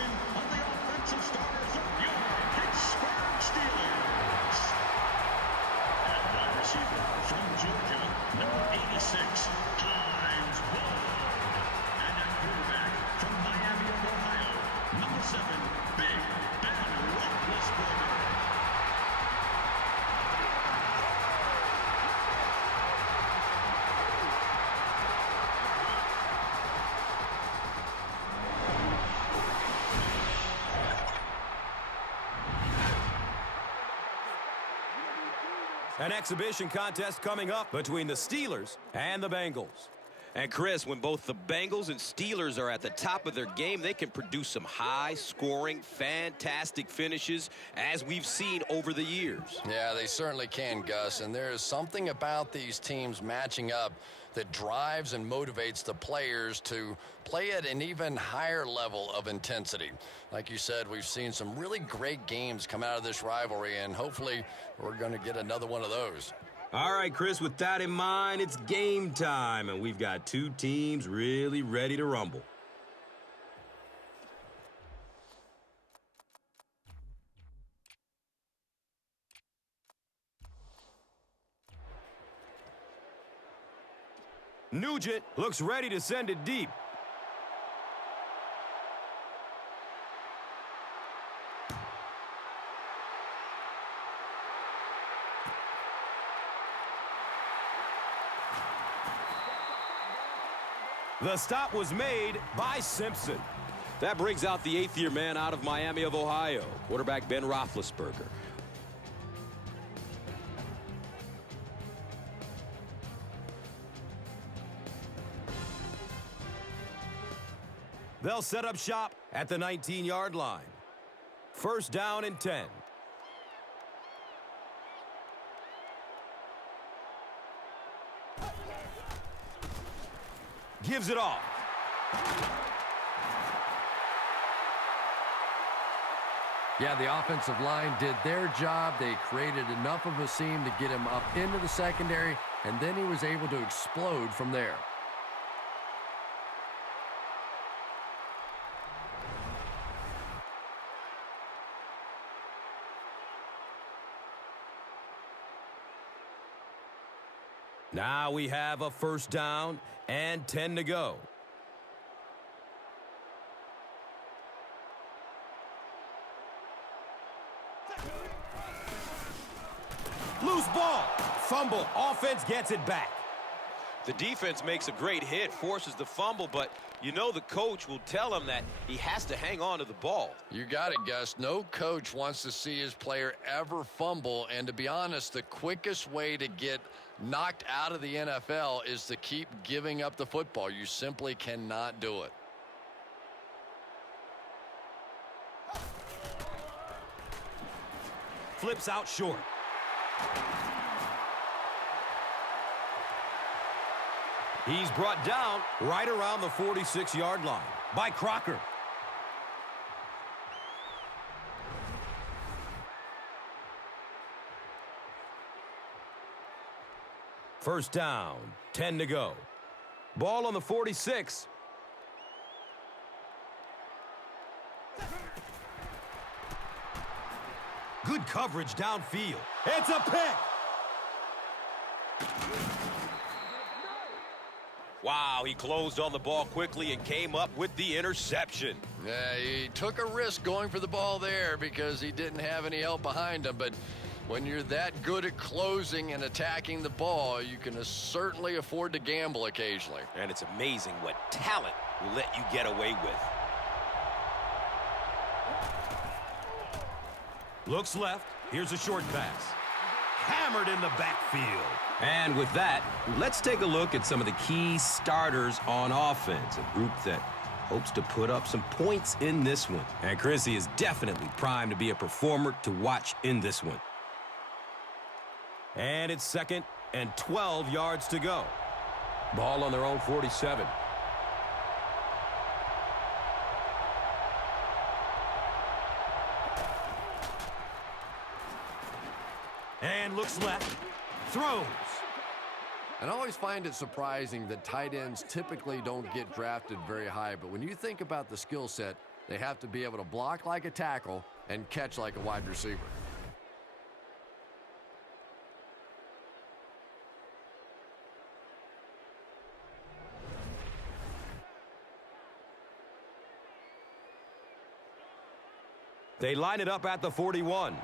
introduction of the offensive starters of your Pittsburgh Steelers. At wide receiver from Georgia, number 86, Hines Ward. And at quarterback from Miami of Ohio, number 7, Big Ben Roethlisberger. An exhibition contest coming up between the Steelers and the Bengals. And Chris, when both the Bengals and Steelers are at the top of their game, they can produce some high-scoring, fantastic finishes, as we've seen over the years. Yeah, they certainly can, Gus. And there is something about these teams matching up that drives and motivates the players to play at an even higher level of intensity. Like you said, we've seen some really great games come out of this rivalry, and hopefully we're going to get another one of those. All right, Chris, with that in mind, it's game time, and we've got two teams really ready to rumble. Nugent looks ready to send it deep. The stop was made by Simpson. That brings out the eighth-year man out of Miami of Ohio, quarterback Ben Roethlisberger. They'll set up shop at the 19-yard line. First down and 10. Gives it off. Yeah, the offensive line did their job. They created enough of a seam to get him up into the secondary, and then he was able to explode from there. Now we have a first down and 10 to go. Loose ball. Fumble. Offense gets it back. The defense makes a great hit, forces the fumble, but you know the coach will tell him that he has to hang on to the ball. You got it, Gus. No coach wants to see his player ever fumble, and to be honest, the quickest way to get knocked out of the NFL is to keep giving up the football. You simply cannot do it. Flips out short. He's brought down right around the 46-yard line by Crocker. First down, 10 to go. Ball on the 46. Good coverage downfield. It's a pick. Wow, he closed on the ball quickly and came up with the interception. Yeah, he took a risk going for the ball there because he didn't have any help behind him, but when you're that good at closing and attacking the ball, you can certainly afford to gamble occasionally. And it's amazing what talent will let you get away with. Looks left. Here's a short pass. Hammered in the backfield. And with that, let's take a look at some of the key starters on offense, a group that hopes to put up some points in this one. And Chrissy is definitely primed to be a performer to watch in this one. And it's second and 12 yards to go. Ball on their own 47. And looks left. Throws. And I always find it surprising that tight ends typically don't get drafted very high, but when you think about the skill set, They have to be able to block like a tackle and catch like a wide receiver. They line it up at the 41.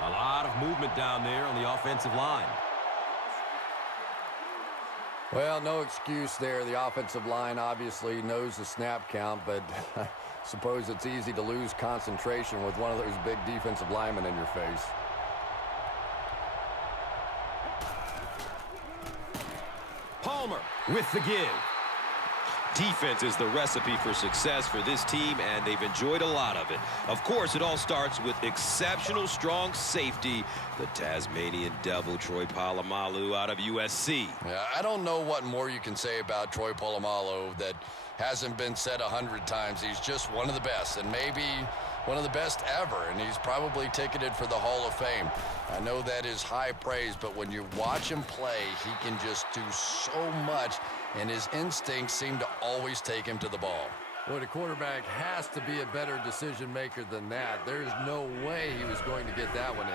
A lot of movement down there on the offensive line. Well, no excuse there. The offensive line obviously knows the snap count, but I suppose it's easy to lose concentration with one of those big defensive linemen in your face. Palmer with the give. Defense is the recipe for success for this team, and they've enjoyed a lot of it. Of course, it all starts with exceptional strong safety, the Tasmanian Devil, Troy Polamalu out of USC. Yeah, I don't know what more you can say about Troy Polamalu that hasn't been said 100 times. He's just one of the best, and maybe one of the best ever, and he's probably ticketed for the Hall of Fame. I know that is high praise, but when you watch him play, he can just do so much, and his instincts seem to always take him to the ball. Well, the quarterback has to be a better decision maker than that. There's no way he was going to get that one in.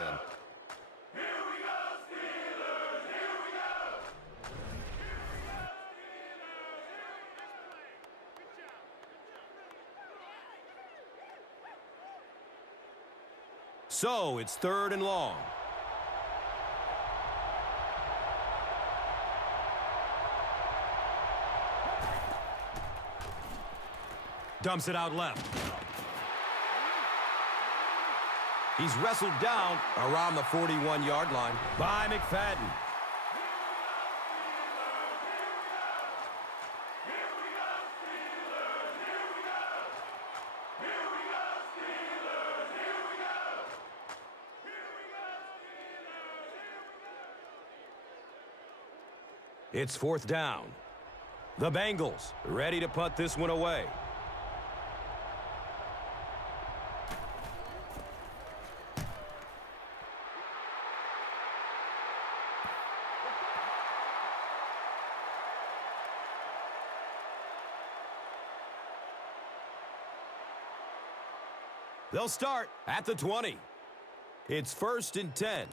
So it's 3rd and long. Dumps it out left. He's wrestled down around the 41-yard line by McFadden. It's 4th down. The Bengals ready to punt this one away. They'll start at the 20. It's 1st and 10.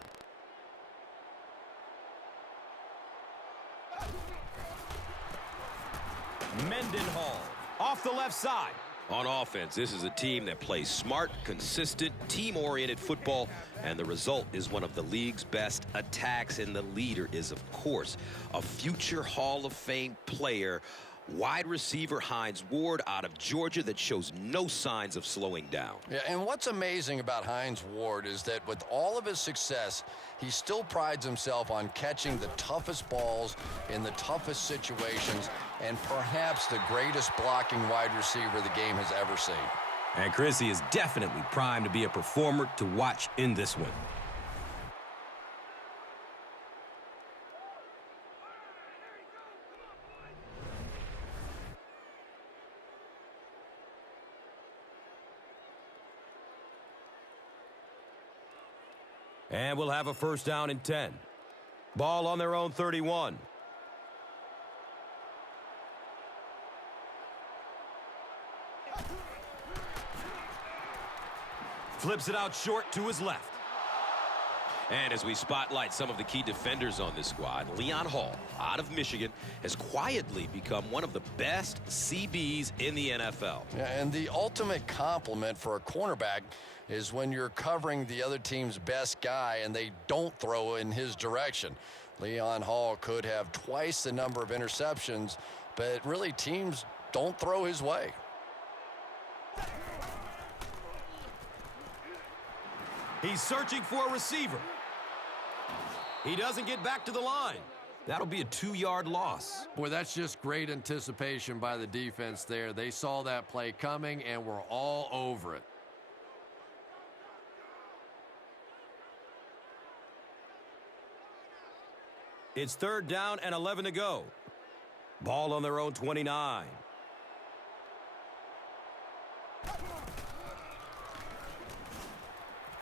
Mendenhall off the left side. On offense, this is a team that plays smart, consistent, team-oriented football, and the result is one of the league's best attacks, and the leader is, of course, a future Hall of Fame player, wide receiver Hines Ward out of Georgia, that shows no signs of slowing down. Yeah, and what's amazing about Hines Ward is that with all of his success, he still prides himself on catching the toughest balls in the toughest situations, and perhaps the greatest blocking wide receiver the game has ever seen. And Chrissy is definitely primed to be a performer to watch in this one. And we'll have a 1st down and 10. Ball on their own 31. Flips it out short to his left. And as we spotlight some of the key defenders on this squad, Leon Hall out of Michigan has quietly become one of the best CBs in the NFL. Yeah, and the ultimate compliment for a cornerback is when you're covering the other team's best guy and they don't throw in his direction. Leon Hall could have twice the number of interceptions, but really teams don't throw his way. He's searching for a receiver. He doesn't get back to the line. That'll be a 2-yard loss. Boy, that's just great anticipation by the defense there. They saw that play coming and were all over it. It's 3rd down and 11 to go. Ball on their own 29.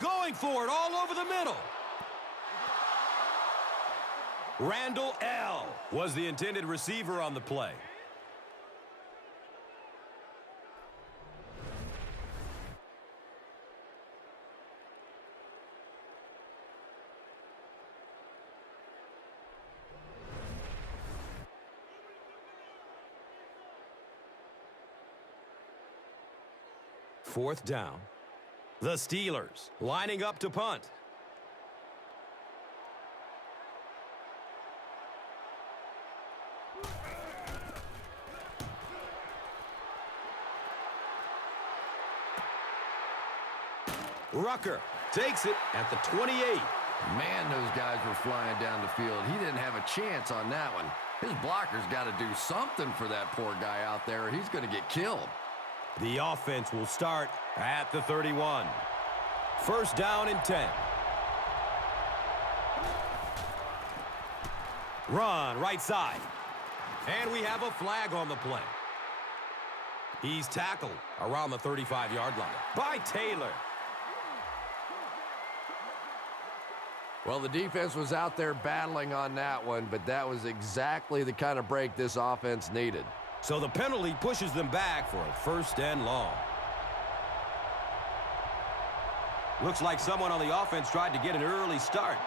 Going for it all over the middle. Randall L. was the intended receiver on the play. Fourth down. The Steelers lining up to punt. Rucker takes it at the 28. Man, those guys were flying down the field. He didn't have a chance on that one. His blocker's got to do something for that poor guy out there, or he's going to get killed. The offense will start at the 31. First down and 10. Run right side. And we have a flag on the play. He's tackled around the 35-yard line by Taylor. Well, the defense was out there battling on that one, but that was exactly the kind of break this offense needed. So the penalty pushes them back for a first and long. Looks like someone on the offense tried to get an early start.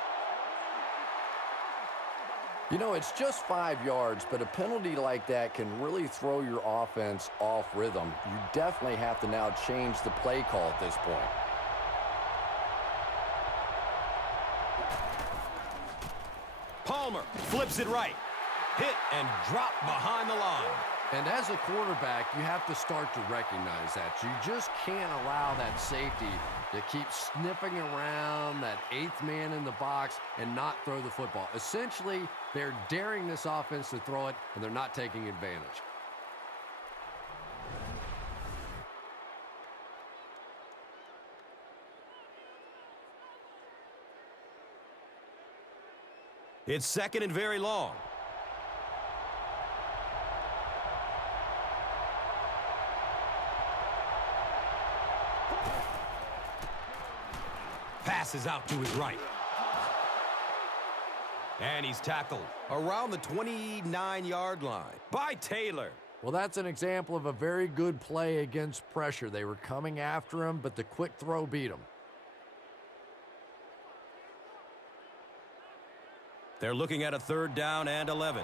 You know, it's just 5 yards, but a penalty like that can really throw your offense off rhythm. You definitely have to now change the play call at this point. Palmer flips it right. Hit and drop behind the line. And as a quarterback, you have to start to recognize that. You just can't allow that safety to keep sniffing around that 8th man in the box and not throw the football. Essentially, they're daring this offense to throw it, and they're not taking advantage. It's second and very long. Passes out to his right. And he's tackled around the 29-yard line by Taylor. Well, that's an example of a very good play against pressure. They were coming after him, but the quick throw beat him. They're looking at a third down and 11.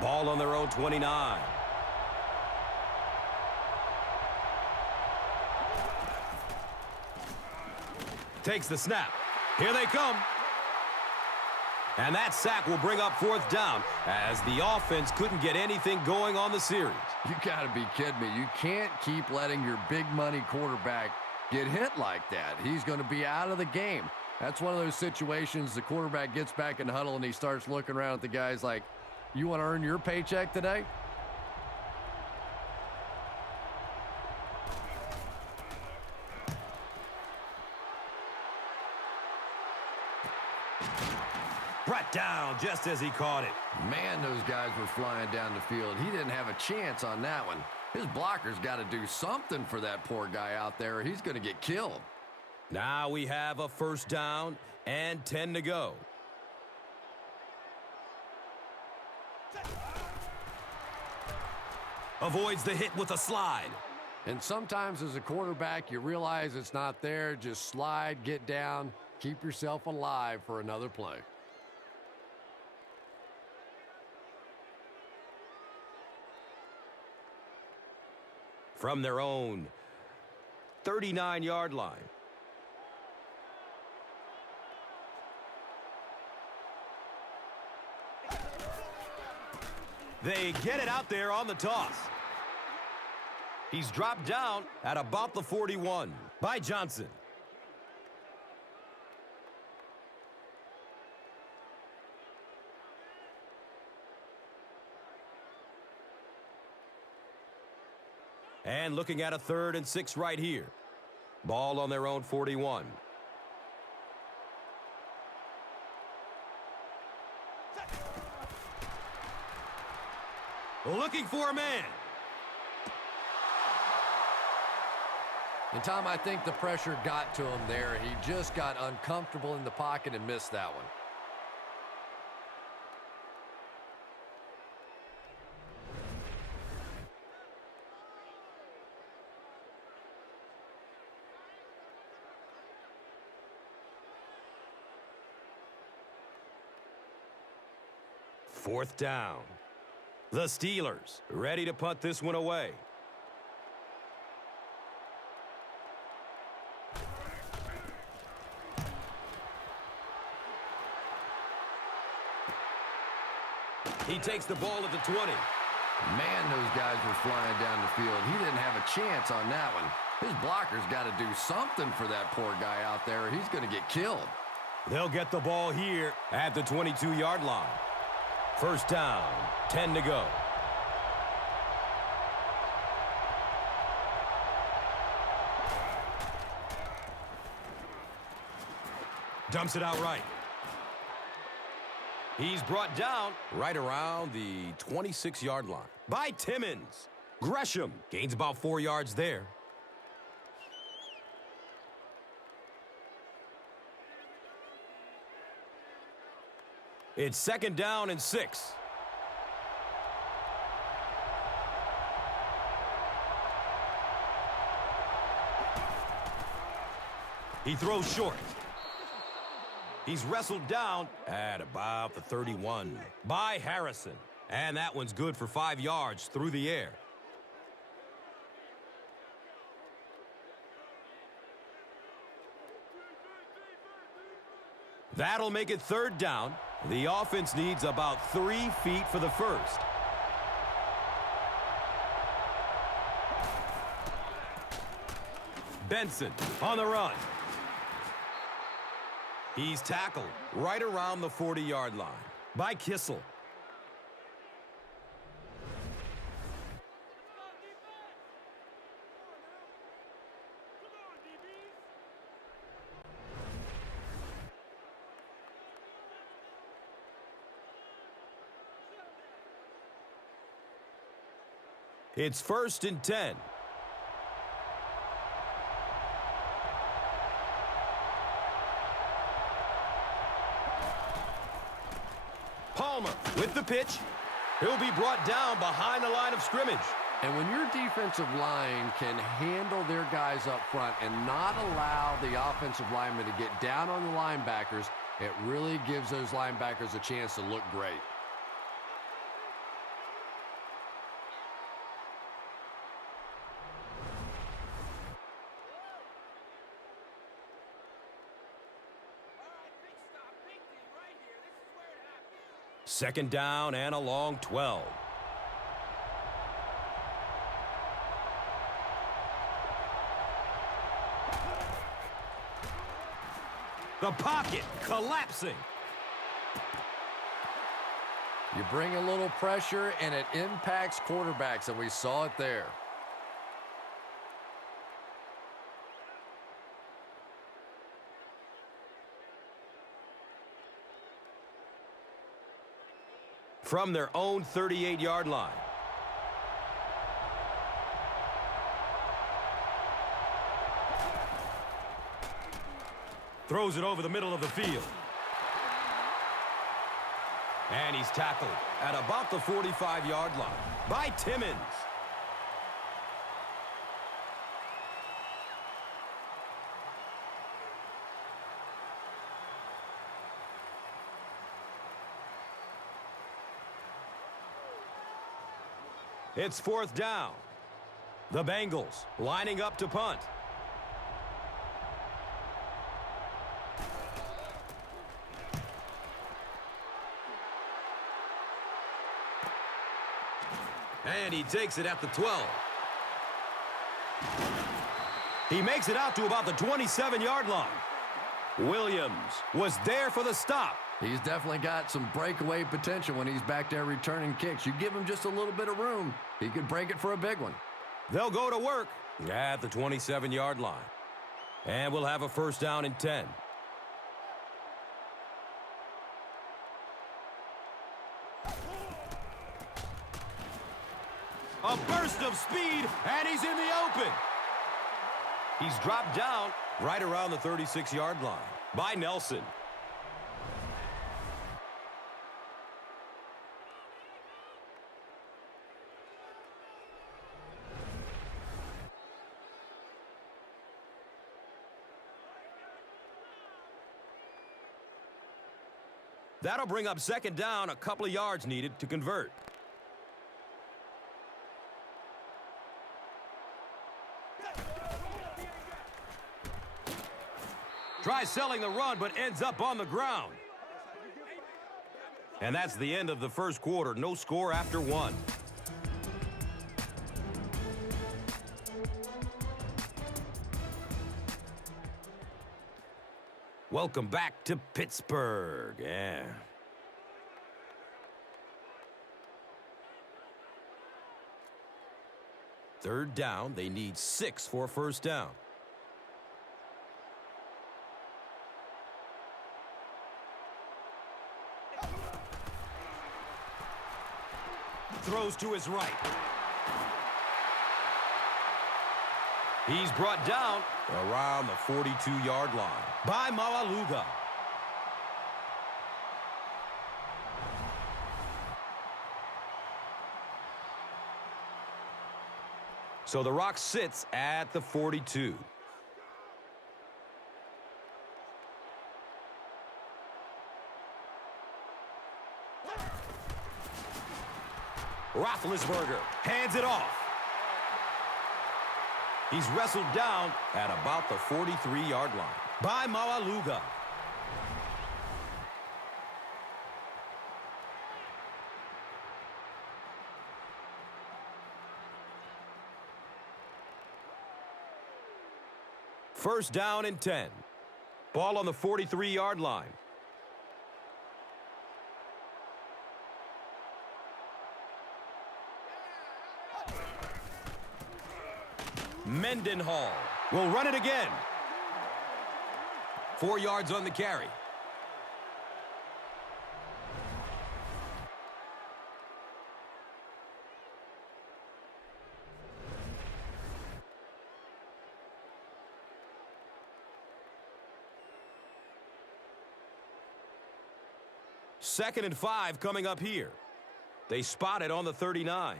Ball on their own 29. Takes the snap. Here they come. And that sack will bring up fourth down as the offense couldn't get anything going on the series. You got to be kidding me. You can't keep letting your big money quarterback get hit like that. He's going to be out of the game. That's one of those situations the quarterback gets back in the huddle and he starts looking around at the guys like, you want to earn your paycheck today? Brought down just as he caught it. Man, those guys were flying down the field. He didn't have a chance on that one. His blocker's got to do something for that poor guy out there, or he's going to get killed. Now we have a first down and 10 to go. Avoids the hit with a slide. And sometimes as a quarterback, you realize it's not there. Just slide, get down, keep yourself alive for another play. From their own 39-yard line. They get it out there on the toss. He's dropped down at about the 41 by Johnson. And looking at a 3rd and 6 right here. Ball on their own 41. Looking for a man. And Tom, I think the pressure got to him there. He just got uncomfortable in the pocket and missed that one. 4th down. The Steelers ready to punt this one away. He takes the ball at the 20. Man, those guys were flying down the field. He didn't have a chance on that one. His blocker's got to do something for that poor guy out there, or he's going to get killed. They'll get the ball here at the 22-yard line. 1st down, 10 to go. Dumps it out right. He's brought down right around the 26-yard line by Timmons. Gresham gains about 4 yards there. It's 2nd down and 6. He throws short. He's wrestled down at about the 31 by Harrison. And that one's good for 5 yards through the air. That'll make it 3rd down. The offense needs about 3 feet for the first. Benson on the run. He's tackled right around the 40-yard line by Kissel. It's 1st and 10. Palmer with the pitch. He'll be brought down behind the line of scrimmage. And when your defensive line can handle their guys up front and not allow the offensive linemen to get down on the linebackers, it really gives those linebackers a chance to look great. Second down and a long 12. The pocket collapsing. You bring a little pressure, and it impacts quarterbacks, and we saw it there. From their own 38-yard line. Throws it over the middle of the field. And he's tackled at about the 45-yard line by Timmons. It's 4th down. The Bengals lining up to punt. And he takes it at the 12. He makes it out to about the 27-yard line. Williams was there for the stop. He's definitely got some breakaway potential when he's back there returning kicks. You give him just a little bit of room, he could break it for a big one. They'll go to work at the 27-yard line. And we'll have a 1st down and 10. A burst of speed, and he's in the open. He's dropped down right around the 36-yard line by Nelson. That'll bring up second down, a couple of yards needed to convert. Tries selling the run, but ends up on the ground. And that's the end of the first quarter. No score after one. Welcome back to Pittsburgh. Yeah. Third down. They need 6 for a first down. Throws to his right. He's brought down around the 42-yard line by Malaluga. So the Rock sits at the 42. Roethlisberger hands it off. He's wrestled down at about the 43-yard line by Malaluga. First down and 10. Ball on the 43-yard line. Mendenhall will run it again. 4 yards on the carry. Second and 5 coming up here. They spot it on the 39.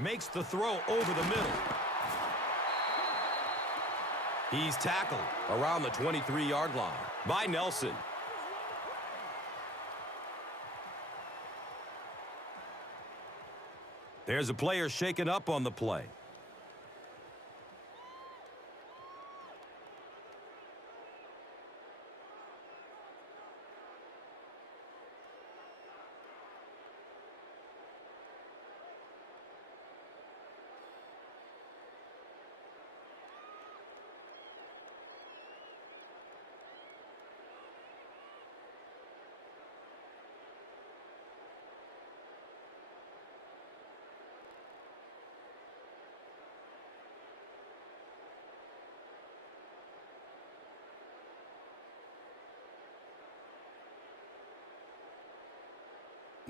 Makes the throw over the middle. He's tackled around the 23-yard line by Nelson. There's a player shaken up on the play.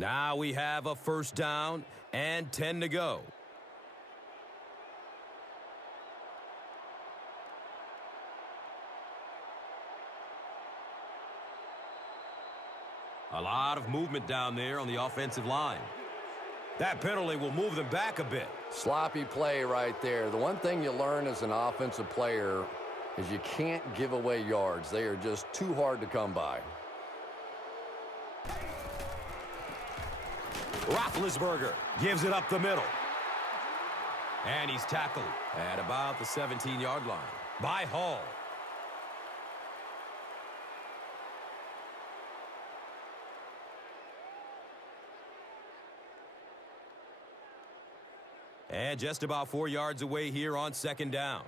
Now we have a first down and 10 to go. A lot of movement down there on the offensive line. That penalty will move them back a bit. Sloppy play right there. The one thing you learn as an offensive player is you can't give away yards. They are just too hard to come by. Roethlisberger gives it up the middle. And he's tackled at about the 17-yard line by Hall. And just about 4 yards away here on second down.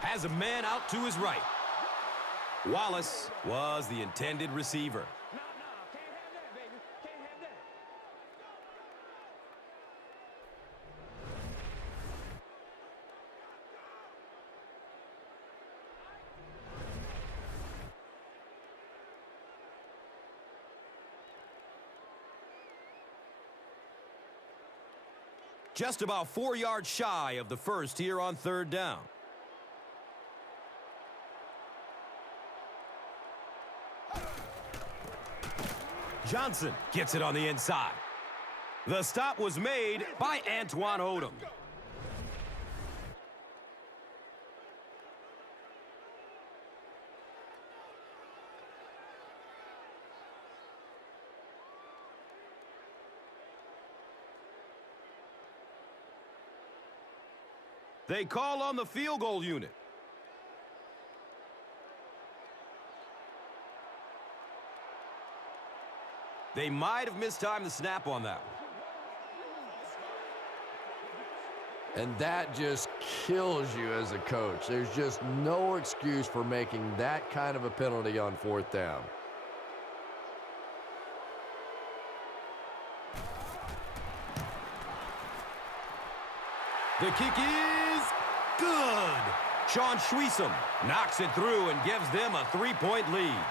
Has a man out to his right. Wallace was the intended receiver. No, can't have that, baby. Can't have that. Just about 4 yards shy of the first here on third down. Johnson gets it on the inside. The stop was made by Antoine Odom. They call on the field goal unit. They might have mistimed the snap on that one. And that just kills you as a coach. There's just no excuse for making that kind of a penalty on 4th down. The kick is good. Sean Schwiesom knocks it through and gives them a 3-point lead.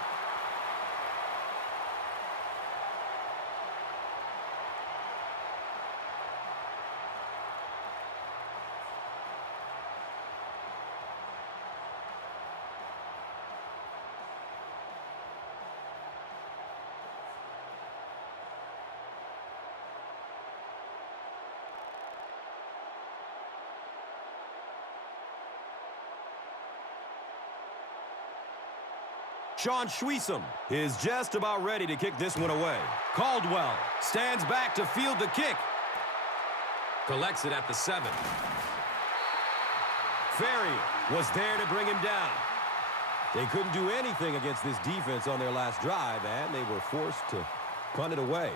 Sean Schwiesom is just about ready to kick this one away. Caldwell stands back to field the kick. Collects it at the 7. Ferry was there to bring him down. They couldn't do anything against this defense on their last drive, and they were forced to punt it away.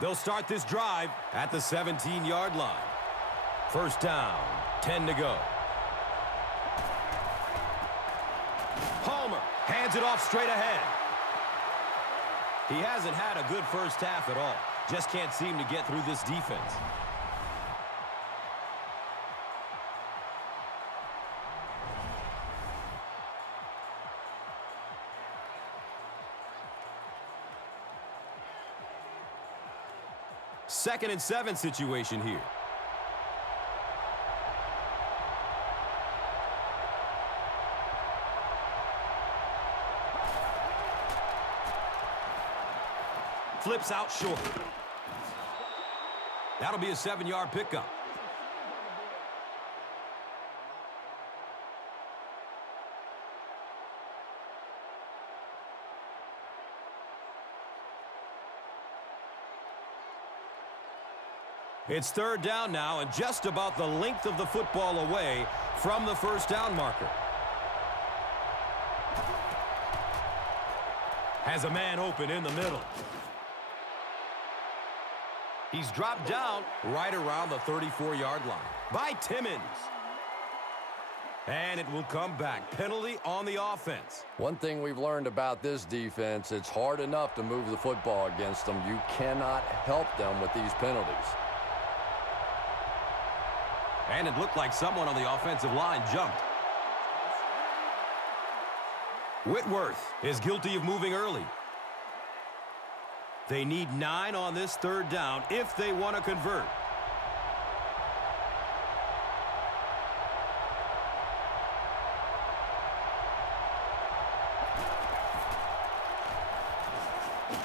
They'll start this drive at the 17-yard line. 1st down, 10 to go. Palmer hands it off straight ahead. He hasn't had a good first half at all. Just can't seem to get through this defense. Second and 7 situation here. Flips out short. That'll be a 7-yard pickup. It's 3rd down now and just about the length of the football away from the 1st down marker. Has a man open in the middle. He's dropped down right around the 34-yard line by Timmons. And it will come back. Penalty on the offense. One thing we've learned about this defense, it's hard enough to move the football against them. You cannot help them with these penalties. And it looked like someone on the offensive line jumped. Whitworth is guilty of moving early. They need 9 on this 3rd down if they want to convert.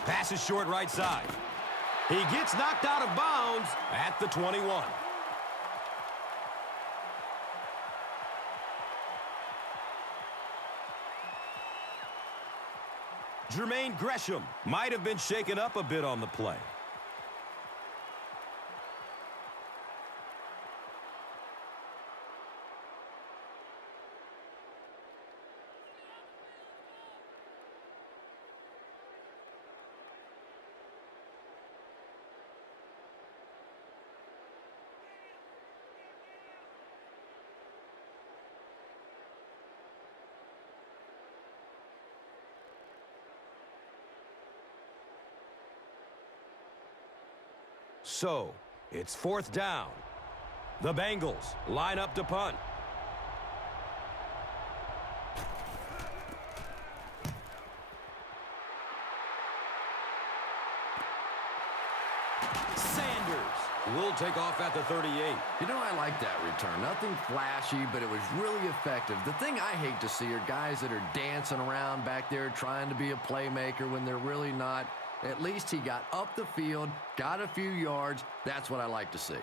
Pass is short right side. He gets knocked out of bounds at the 21. Jermaine Gresham might have been shaken up a bit on the play. So, it's 4th down. The Bengals line up to punt. Sanders will take off at the 38. You know, I like that return. Nothing flashy, but it was really effective. The thing I hate to see are guys that are dancing around back there trying to be a playmaker when they're really not. At least he got up the field, got a few yards. That's what I like to see.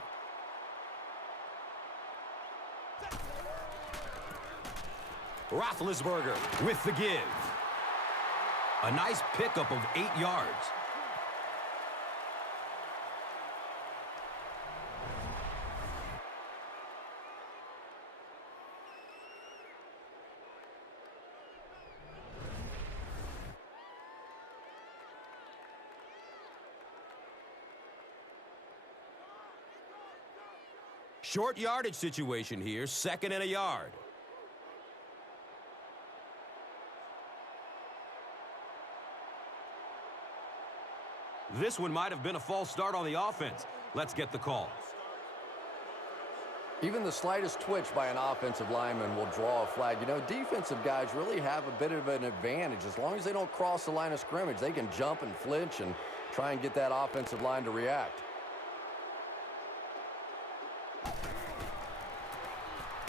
Roethlisberger with the give. A nice pickup of 8 yards. Short yardage situation here, 2nd and a yard. This one might have been a false start on the offense. Let's get the call. Even the slightest twitch by an offensive lineman will draw a flag. You know, defensive guys really have a bit of an advantage. As long as they don't cross the line of scrimmage, they can jump and flinch and try and get that offensive line to react.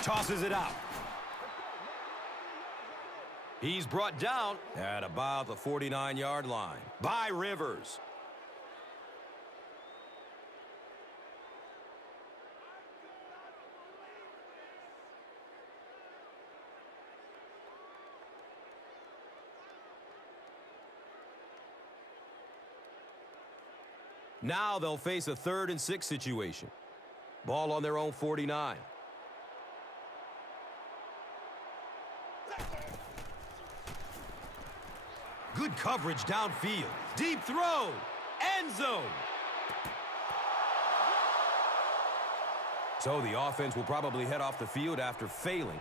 Tosses it out. He's brought down at about the 49-yard line by Rivers. Now they'll face a 3rd and 6 situation. Ball on their own 49. Good coverage downfield. Deep throw. End zone. So the offense will probably head off the field after failing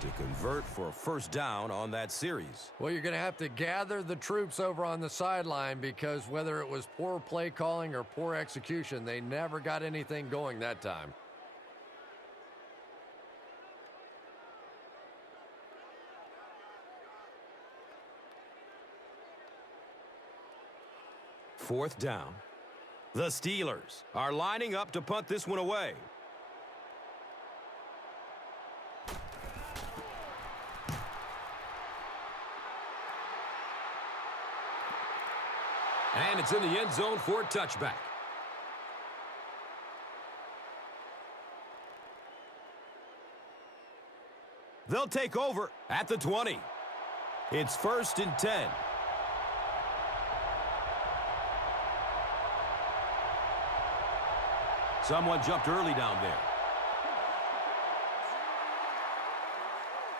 to convert for a 1st down on that series. Well, you're going to have to gather the troops over on the sideline because whether it was poor play calling or poor execution, they never got anything going that time. Fourth down. The Steelers are lining up to punt this one away. And it's in the end zone for a touchback. They'll take over at the 20. It's 1st and 10. Someone jumped early down there.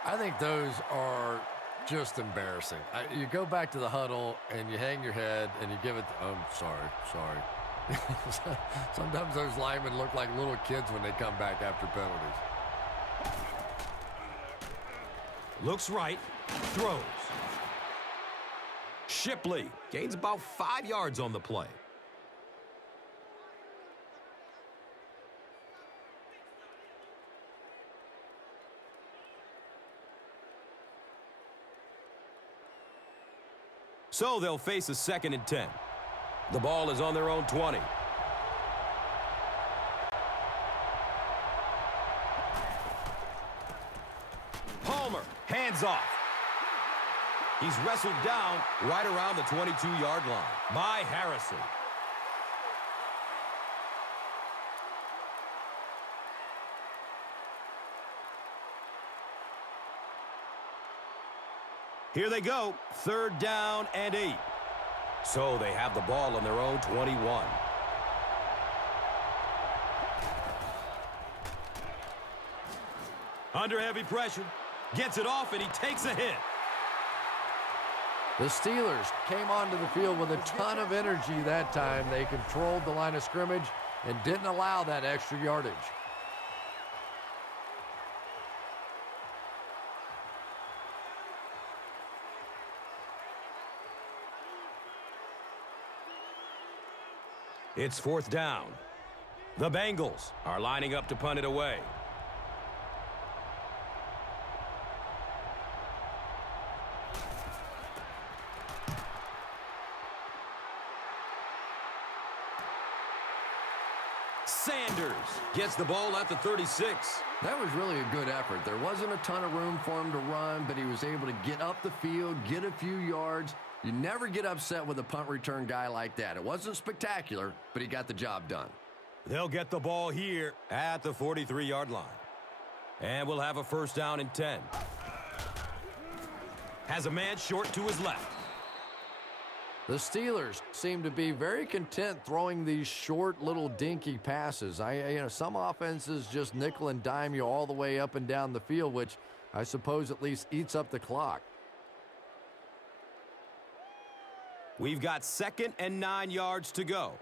I think those are just embarrassing. You go back to the huddle and you hang your head and you give it, sorry. Sometimes those linemen look like little kids when they come back after penalties. Looks right, throws. Shipley gains about 5 yards on the play. So they'll face a 2nd and 10. The ball is on their own 20. Palmer, hands off. He's wrestled down right around the 22-yard line by Harrison. Here they go, 3rd down and 8. So they have the ball on their own 21. Under heavy pressure, gets it off and he takes a hit. The Steelers came onto the field with a ton of energy that time. They controlled the line of scrimmage and didn't allow that extra yardage. It's 4th down. The Bengals are lining up to punt it away. Sanders gets the ball at the 36. That was really a good effort. There wasn't a ton of room for him to run, but he was able to get up the field, get a few yards. You never get upset with a punt return guy like that. It wasn't spectacular, but he got the job done. They'll get the ball here at the 43-yard line. And we'll have a first down and 10. Has a man short to his left. The Steelers seem to be very content throwing these short little dinky passes. Some offenses just nickel and dime you all the way up and down the field, which I suppose at least eats up the clock. We've got 2nd and 9 yards to go.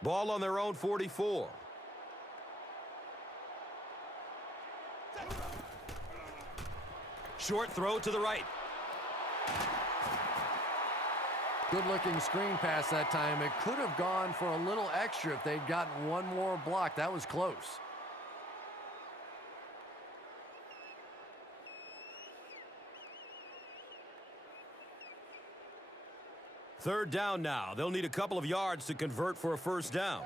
Ball on their own 44. Short throw to the right. Good-looking screen pass that time. It could have gone for a little extra if they'd gotten one more block. That was close. Third down now. They'll need a couple of yards to convert for a first down.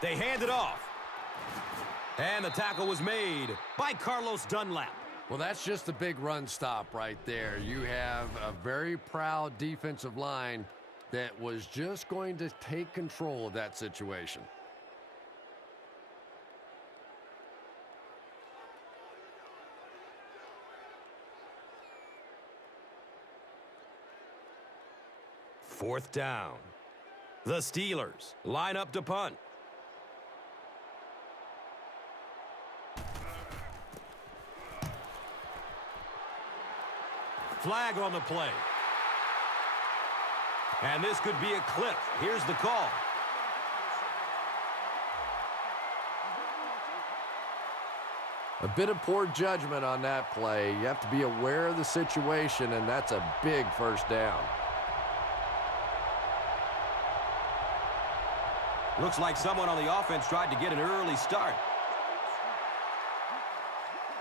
They hand it off. And the tackle was made by Carlos Dunlap. Well, that's just a big run stop right there. You have a very proud defensive line that was just going to take control of that situation. Fourth down. The Steelers line up to punt. Flag on the play. And this could be a clip. Here's the call. A bit of poor judgment on that play. You have to be aware of the situation, and that's a big first down. Looks like someone on the offense tried to get an early start.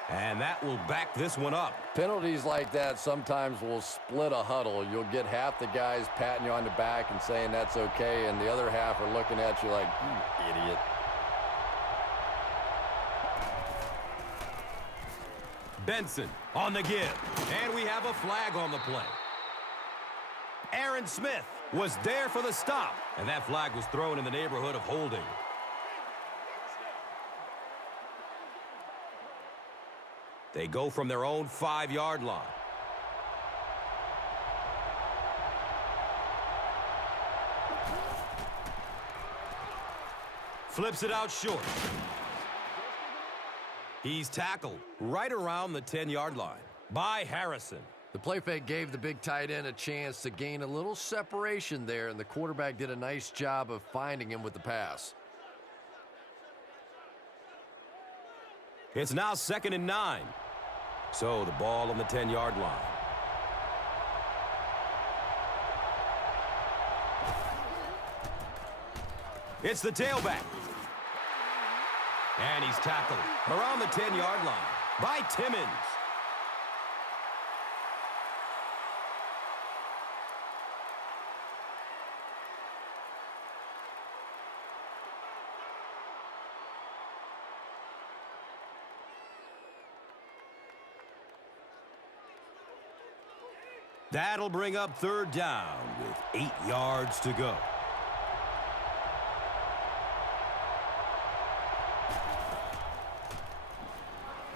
And that will back this one up. Penalties like that sometimes will split a huddle. You'll get half the guys patting you on the back and saying that's okay, and the other half are looking at you like, you idiot. Benson on the give. And we have a flag on the play. Aaron Smith was there for the stop. And that flag was thrown in the neighborhood of holding. They go from their own 5-yard line. Flips it out short. He's tackled right around the 10-yard line by Harrison. The play fake gave the big tight end a chance to gain a little separation there, and the quarterback did a nice job of finding him with the pass. It's now 2nd and 9. So the ball on the 10-yard line. It's the tailback. And he's tackled around the 10-yard line by Timmons. That'll bring up third down with 8 yards to go.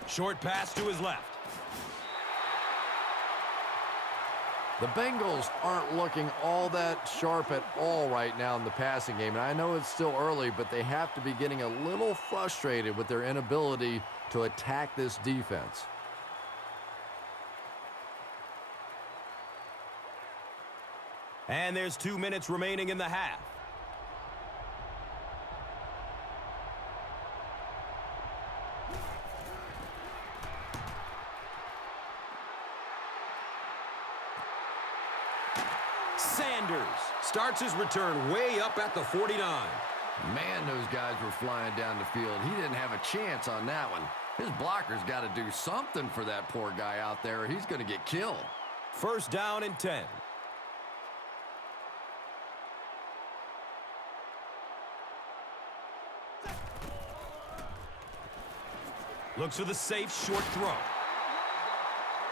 Short pass to his left. The Bengals aren't looking all that sharp at all right now in the passing game. And I know it's still early, but they have to be getting a little frustrated with their inability to attack this defense. And there's 2 minutes remaining in the half. Sanders starts his return way up at the 49. Man, those guys were flying down the field. He didn't have a chance on that one. His blocker's got to do something for that poor guy out there, or he's going to get killed. First down and 10. Looks for the safe short throw.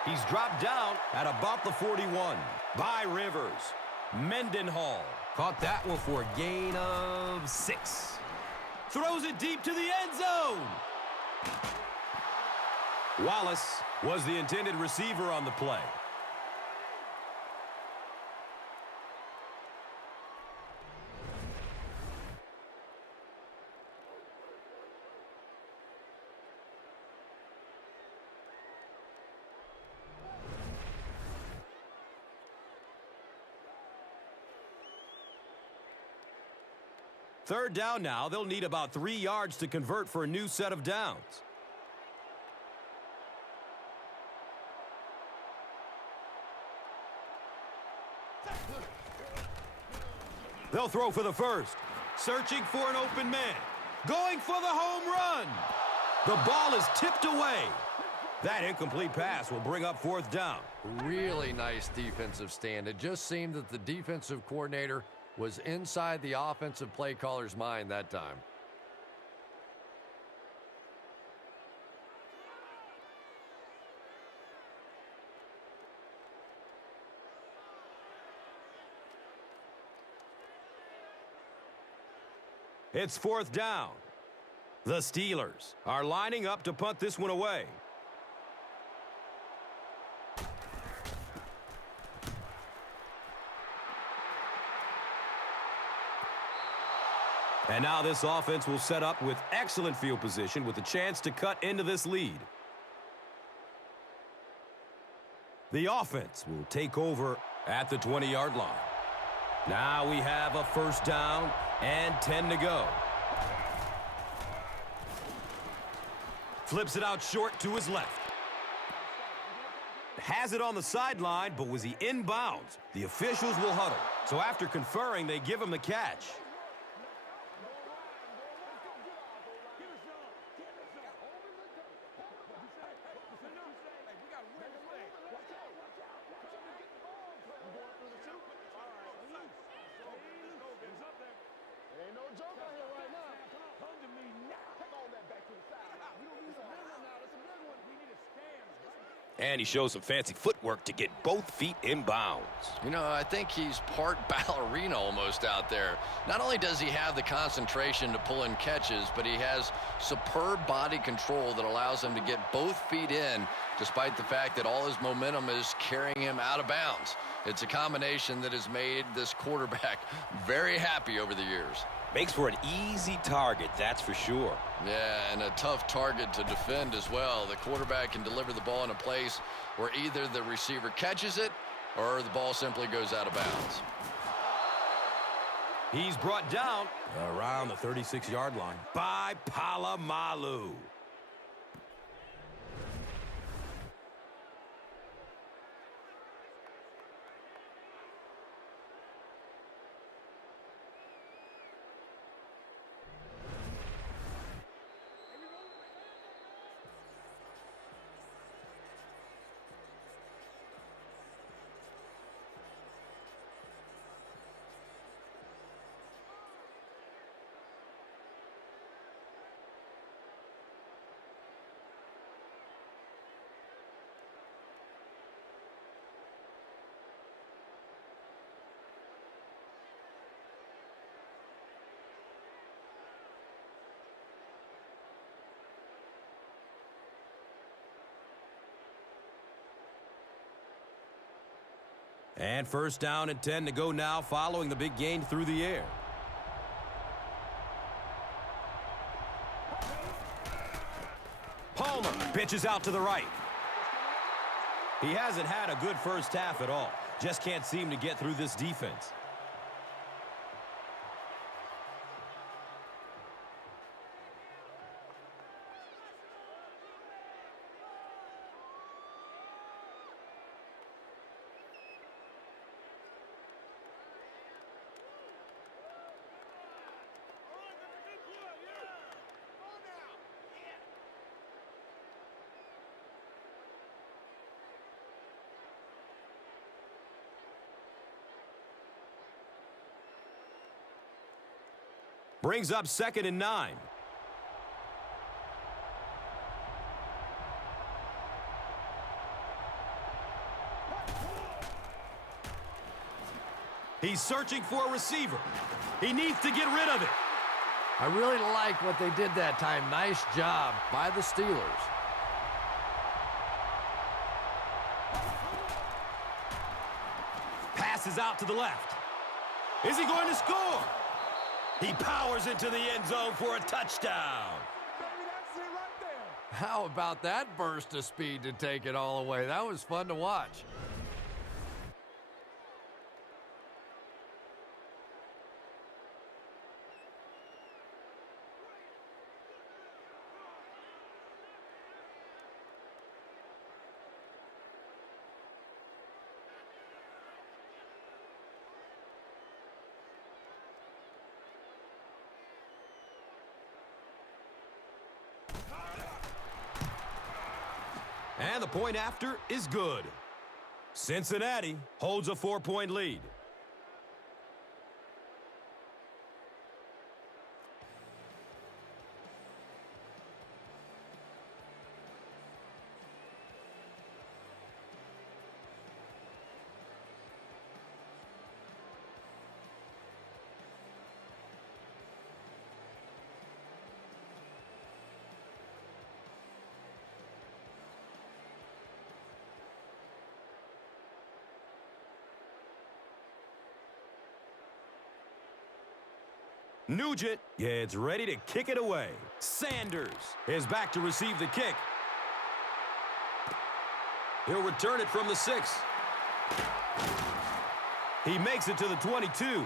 He's dropped down at about the 41 by Rivers. Mendenhall caught that one for a gain of 6. Throws it deep to the end zone. Wallace was the intended receiver on the play. Third down now. They'll need about 3 yards to convert for a new set of downs. They'll throw for the first. Searching for an open man. Going for the home run. The ball is tipped away. That incomplete pass will bring up fourth down. Really nice defensive stand. It just seemed that the defensive coordinator was inside the offensive play caller's mind that time. It's fourth down. The Steelers are lining up to punt this one away. And now this offense will set up with excellent field position with a chance to cut into this lead. The offense will take over at the 20-yard line. Now we have a first down and 10 to go. Flips it out short to his left. Has it on the sideline, but was he inbounds? The officials will huddle. So after conferring, they give him the catch. And he shows some fancy footwork to get both feet in bounds. You know, I think he's part ballerina almost out there. Not only does he have the concentration to pull in catches, but he has superb body control that allows him to get both feet in, despite the fact that all his momentum is carrying him out of bounds. It's a combination that has made this quarterback very happy over the years. Makes for an easy target, that's for sure. Yeah, and a tough target to defend as well. The quarterback can deliver the ball in a place where either the receiver catches it or the ball simply goes out of bounds. He's brought down around the 36-yard line by Polamalu. And first down and 10 to go now following the big gain through the air. Palmer pitches out to the right. He hasn't had a good first half at all. Just can't seem to get through this defense. Brings up 2nd and 9. He's searching for a receiver. He needs to get rid of it. I really like what they did that time. Nice job by the Steelers. Passes out to the left. Is he going to score? He powers into the end zone for a touchdown. How about that burst of speed to take it all away? That was fun to watch. And the point after is good. Cincinnati holds a 4-point lead. Nugent gets ready to kick it away. Sanders is back to receive the kick. He'll return it from the 6. He makes it to the 22.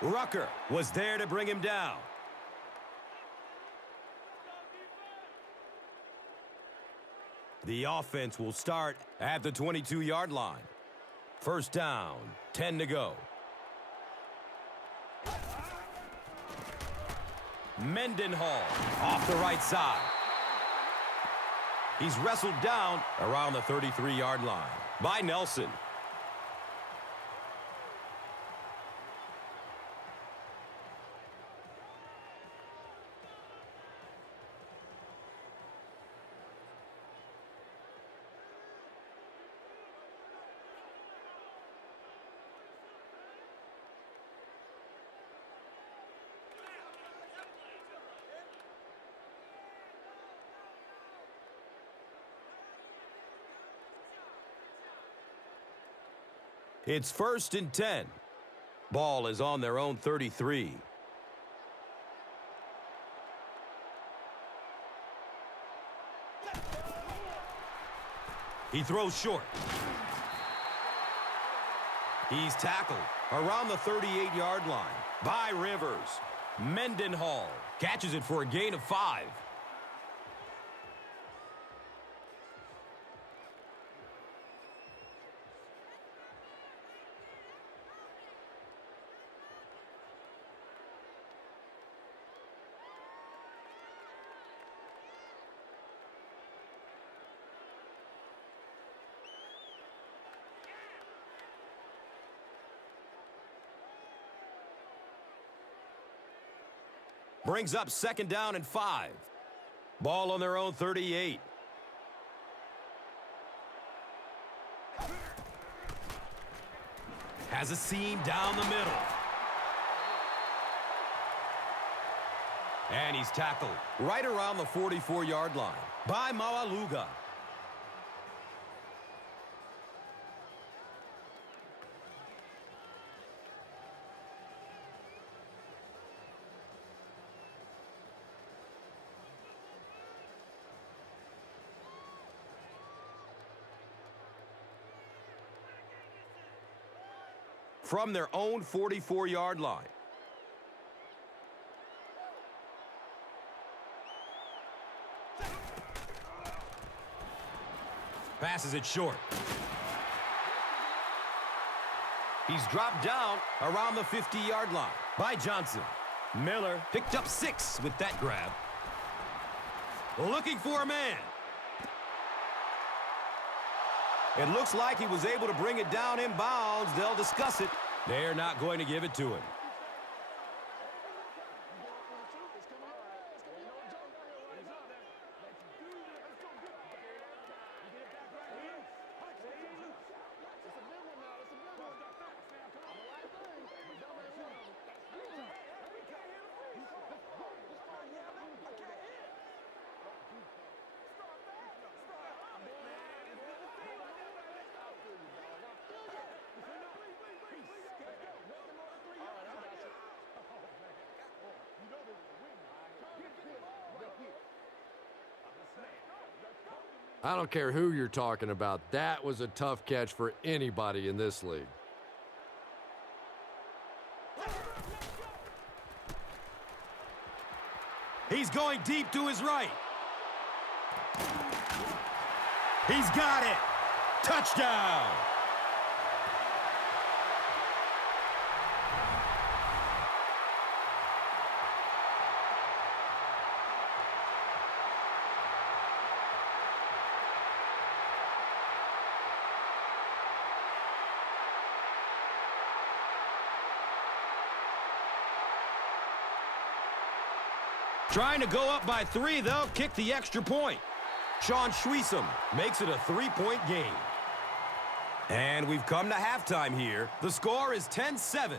Rucker was there to bring him down. The offense will start at the 22-yard line. First down, 10 to go. Mendenhall off the right side. He's wrestled down around the 33-yard line by Nelson. It's 1st and 10. Ball is on their own 33. He throws short. He's tackled around the 38-yard line by Rivers. Mendenhall catches it for a gain of 5. Brings up 2nd down and 5. Ball on their own 38. Has a seam down the middle. And he's tackled right around the 44-yard line by Maualuga. From their own 44-yard line. Passes it short. He's dropped down around the 50-yard line by Johnson. Miller picked up 6 with that grab. Looking for a man. It looks like he was able to bring it down in bounds. They'll discuss it. They're not going to give it to him. I don't care who you're talking about. That was a tough catch for anybody in this league. He's going deep to his right. He's got it. Touchdown. Trying to go up by 3, they'll kick the extra point. Sean Schwiesom makes it a 3-point game. And we've come to halftime here. The score is 10-7.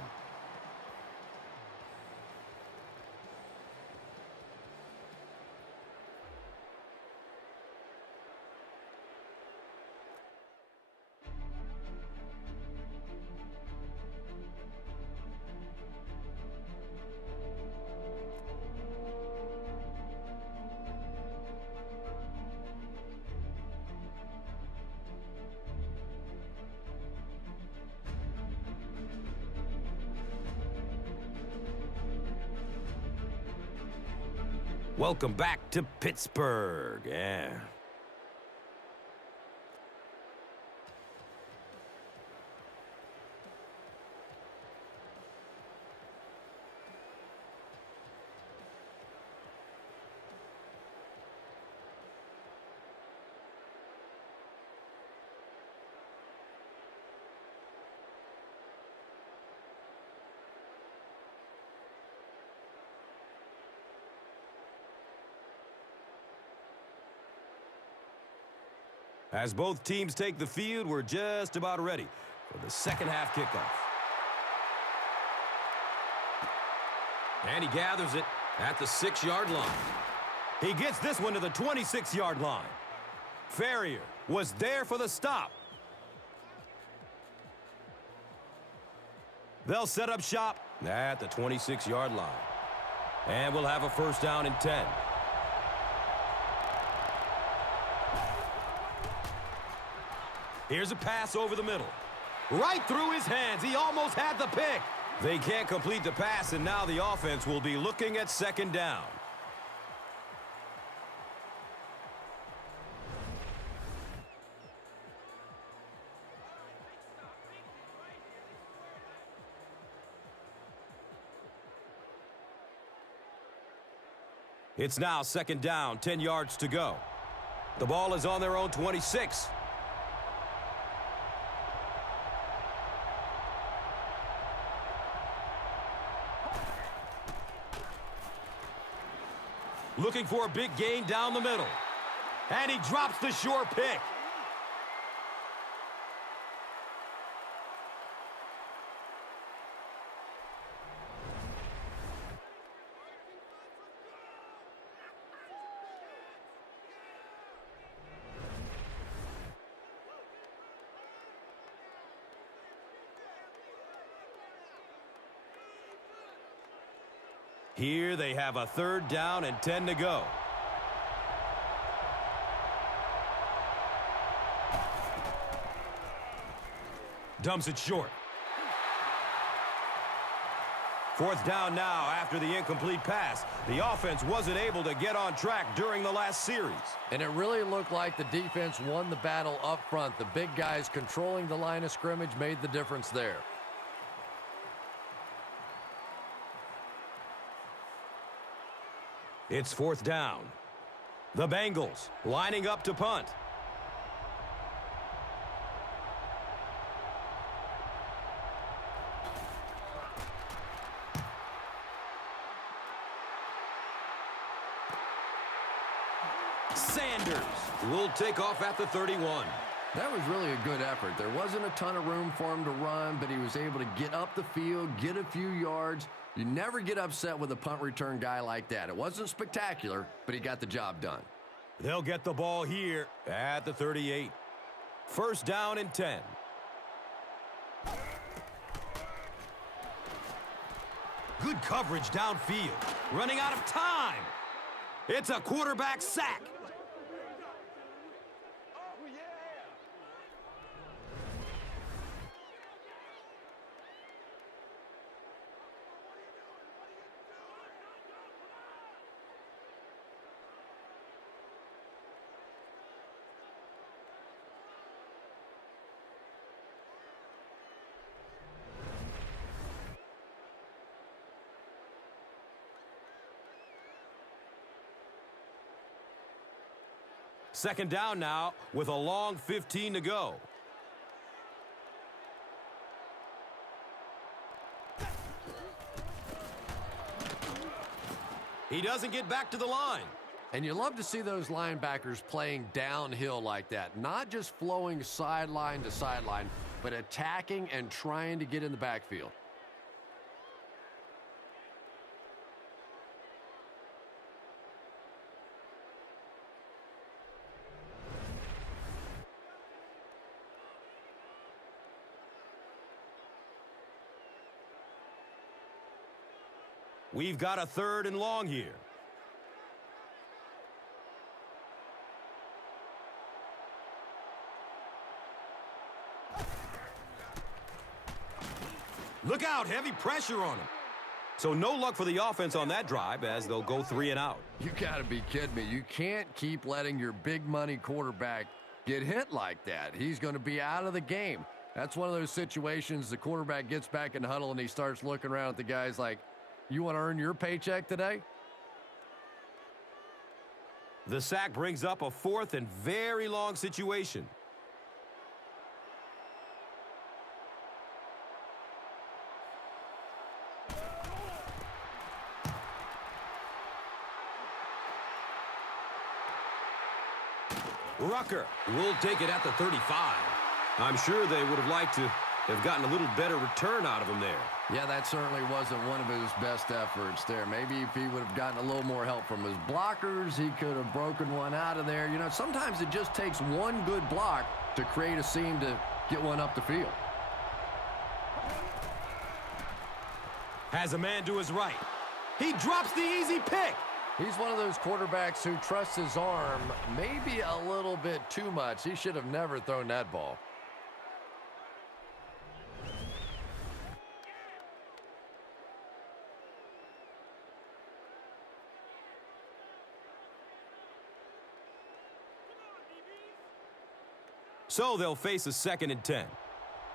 Welcome back to Pittsburgh. Yeah. As both teams take the field, we're just about ready for the second half kickoff. And he gathers it at the 6-yard line. He gets this one to the 26-yard line. Ferrier was there for the stop. They'll set up shop at the 26-yard line. And we'll have a first down and 10. Here's a pass over the middle. Right through his hands. He almost had the pick. They can't complete the pass, and now the offense will be looking at second down. It's now second down, 10 yards to go. The ball is on their own 26. Looking for a big gain down the middle. And he drops the short pick. Here they have a third down and 10 to go. Dumps it short. Fourth down now after the incomplete pass. The offense wasn't able to get on track during the last series. And it really looked like the defense won the battle up front. The big guys controlling the line of scrimmage made the difference there. It's fourth down. The Bengals lining up to punt. Sanders will take off at the 31. That was really a good effort. There wasn't a ton of room for him to run, but he was able to get up the field, get a few yards. You never get upset with a punt return guy like that. It wasn't spectacular, but he got the job done. They'll get the ball here at the 38. First down and 10. Good coverage downfield. Running out of time. It's a quarterback sack. Second down now with a long 15 to go. He doesn't get back to the line. And you love to see those linebackers playing downhill like that. Not just flowing sideline to sideline, but attacking and trying to get in the backfield. We've got a 3rd and long here. Look out, heavy pressure on him. So no luck for the offense on that drive as they'll go 3 and out. You got to be kidding me. You can't keep letting your big money quarterback get hit like that. He's going to be out of the game. That's one of those situations the quarterback gets back in the huddle and he starts looking around at the guys like, you want to earn your paycheck today? The sack brings up a 4th and very long situation. Rucker will take it at the 35. I'm sure they would have liked to have gotten a little better return out of him there. Yeah, that certainly wasn't one of his best efforts there. Maybe if he would have gotten a little more help from his blockers, he could have broken one out of there. You know, sometimes it just takes one good block to create a seam to get one up the field. Has a man to his right. He drops the easy pick. He's one of those quarterbacks who trusts his arm maybe a little bit too much. He should have never thrown that ball. So they'll face a 2nd and 10.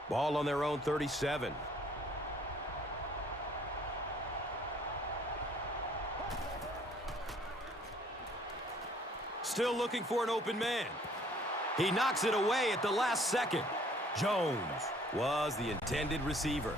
Ball on their own 37. Still looking for an open man. He knocks it away at the last second. Jones was the intended receiver.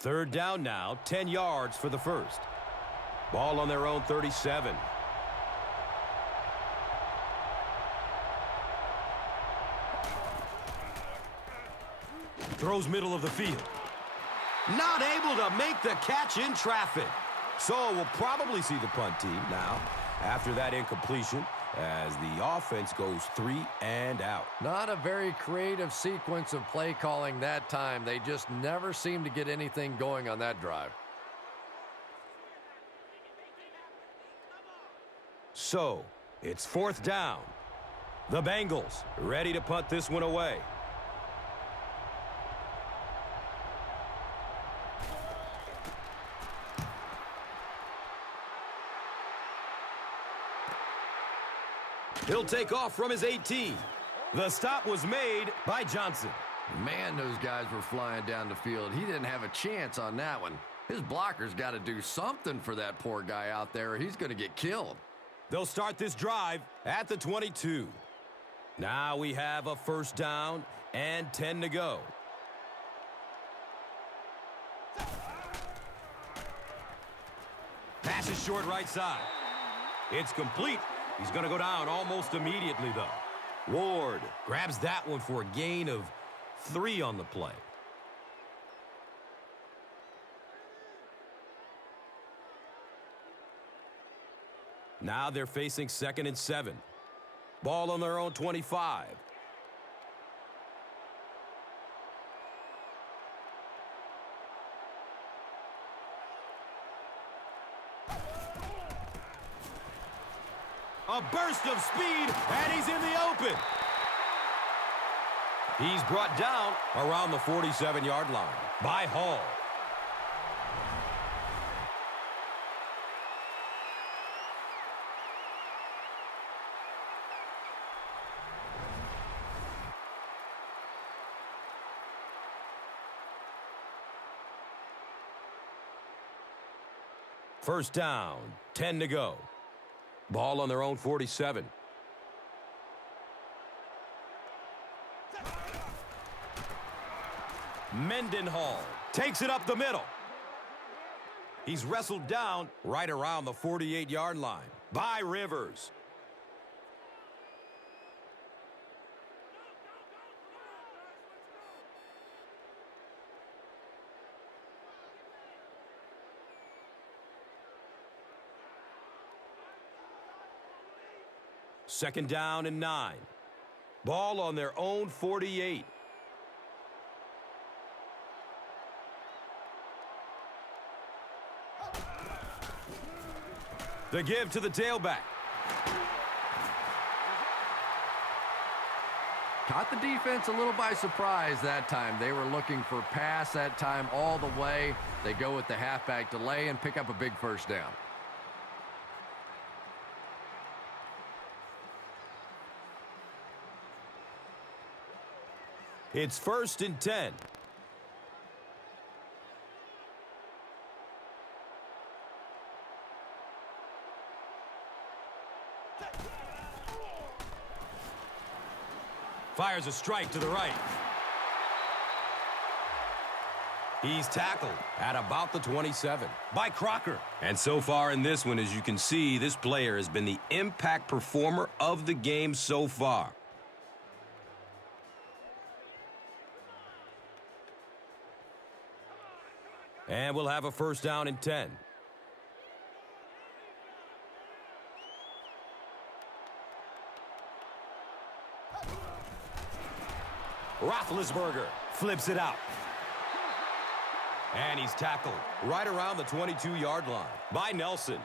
Third down now, 10 yards for the first. Ball on their own 37. Throws middle of the field. Not able to make the catch in traffic. So we'll probably see the punt team now after that incompletion as the offense goes 3 and out. Not a very creative sequence of play calling that time. They just never seem to get anything going on that drive. So it's 4th down. The Bengals ready to punt this one away. He'll take off from his 18. The stop was made by Johnson. Man, those guys were flying down the field. He didn't have a chance on that one. His blocker's got to do something for that poor guy out there or he's going to get killed. They'll start this drive at the 22. Now we have a 1st down and 10 to go. Pass is short right side. It's complete. He's going to go down almost immediately, though. Ward grabs that one for a gain of 3 on the play. Now they're facing 2nd and 7. Ball on their own 25. A burst of speed, and he's in the open. He's brought down around the 47-yard line by Hall. First down, 10 to go. Ball on their own 47. Mendenhall takes it up the middle. He's wrestled down right around the 48-yard line by Rivers. Second down and 9. Ball on their own 48. The give to the tailback. Caught the defense a little by surprise that time. They were looking for pass that time all the way. They go with the halfback delay and pick up a big first down. It's 1st and 10. Fires a strike to the right. He's tackled at about the 27 by Crocker. And so far in this one, as you can see, this player has been the impact performer of the game so far. And we'll have a first down and 10. Roethlisberger flips it out. And he's tackled right around the 22-yard line by Nelson.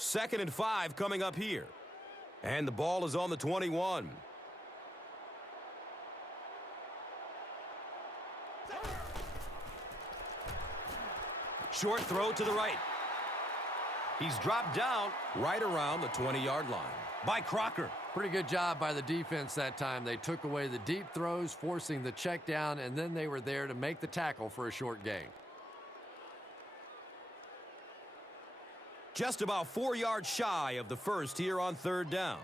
Second and 5 coming up here. And the ball is on the 21. Short throw to the right. He's dropped down right around the 20-yard line by Crocker. Pretty good job by the defense that time. They took away the deep throws, forcing the check down, and then they were there to make the tackle for a short gain. Just about 4 yards shy of the first here on third down.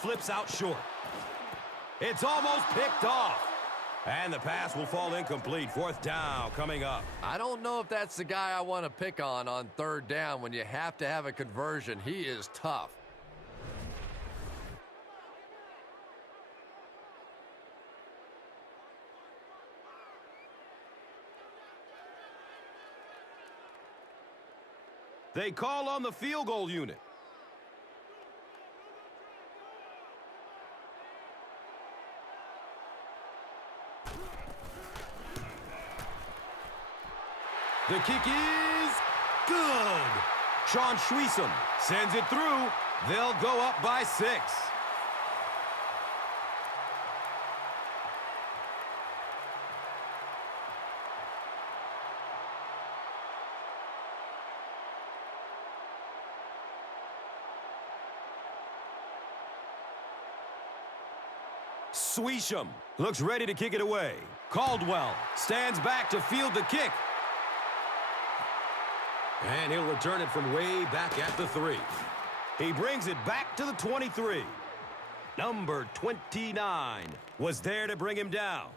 Flips out short. It's almost picked off. And the pass will fall incomplete. Fourth down coming up. I don't know if that's the guy I want to pick on third down when you have to have a conversion. He is tough. They call on the field goal unit. The kick is good. Sean Schweisom sends it through. They'll go up by 6. Schweisom looks ready to kick it away. Caldwell stands back to field the kick. And he'll return it from way back at the 3. He brings it back to the 23. Number 29 was there to bring him down.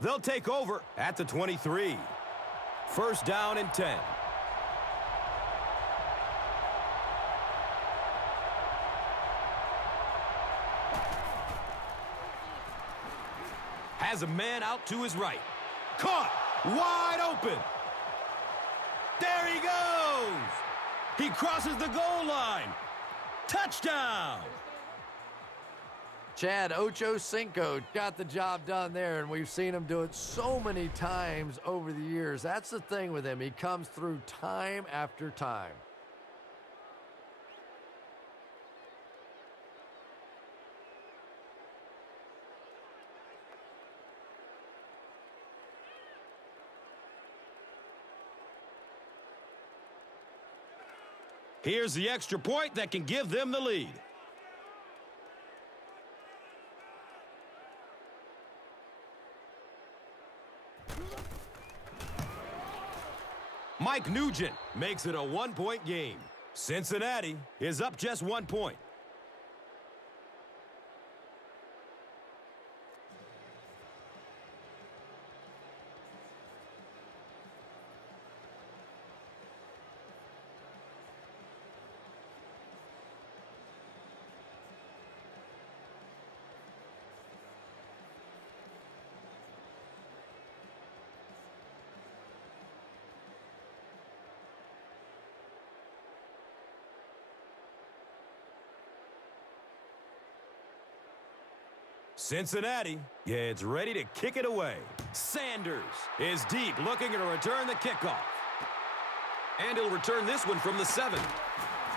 They'll take over at the 23. First down and 10. Has a man out to his right. Caught! Wide open. There he goes. He crosses the goal line. Touchdown. Chad Ochocinco got the job done there, and we've seen him do it so many times over the years. That's the thing with him. He comes through time after time. Here's the extra point that can give them the lead. Mike Nugent makes it a one-point game. Cincinnati is up just 1 point. Cincinnati gets ready to kick it away. Sanders is deep, looking to return the kickoff. And he'll return this one from the 7.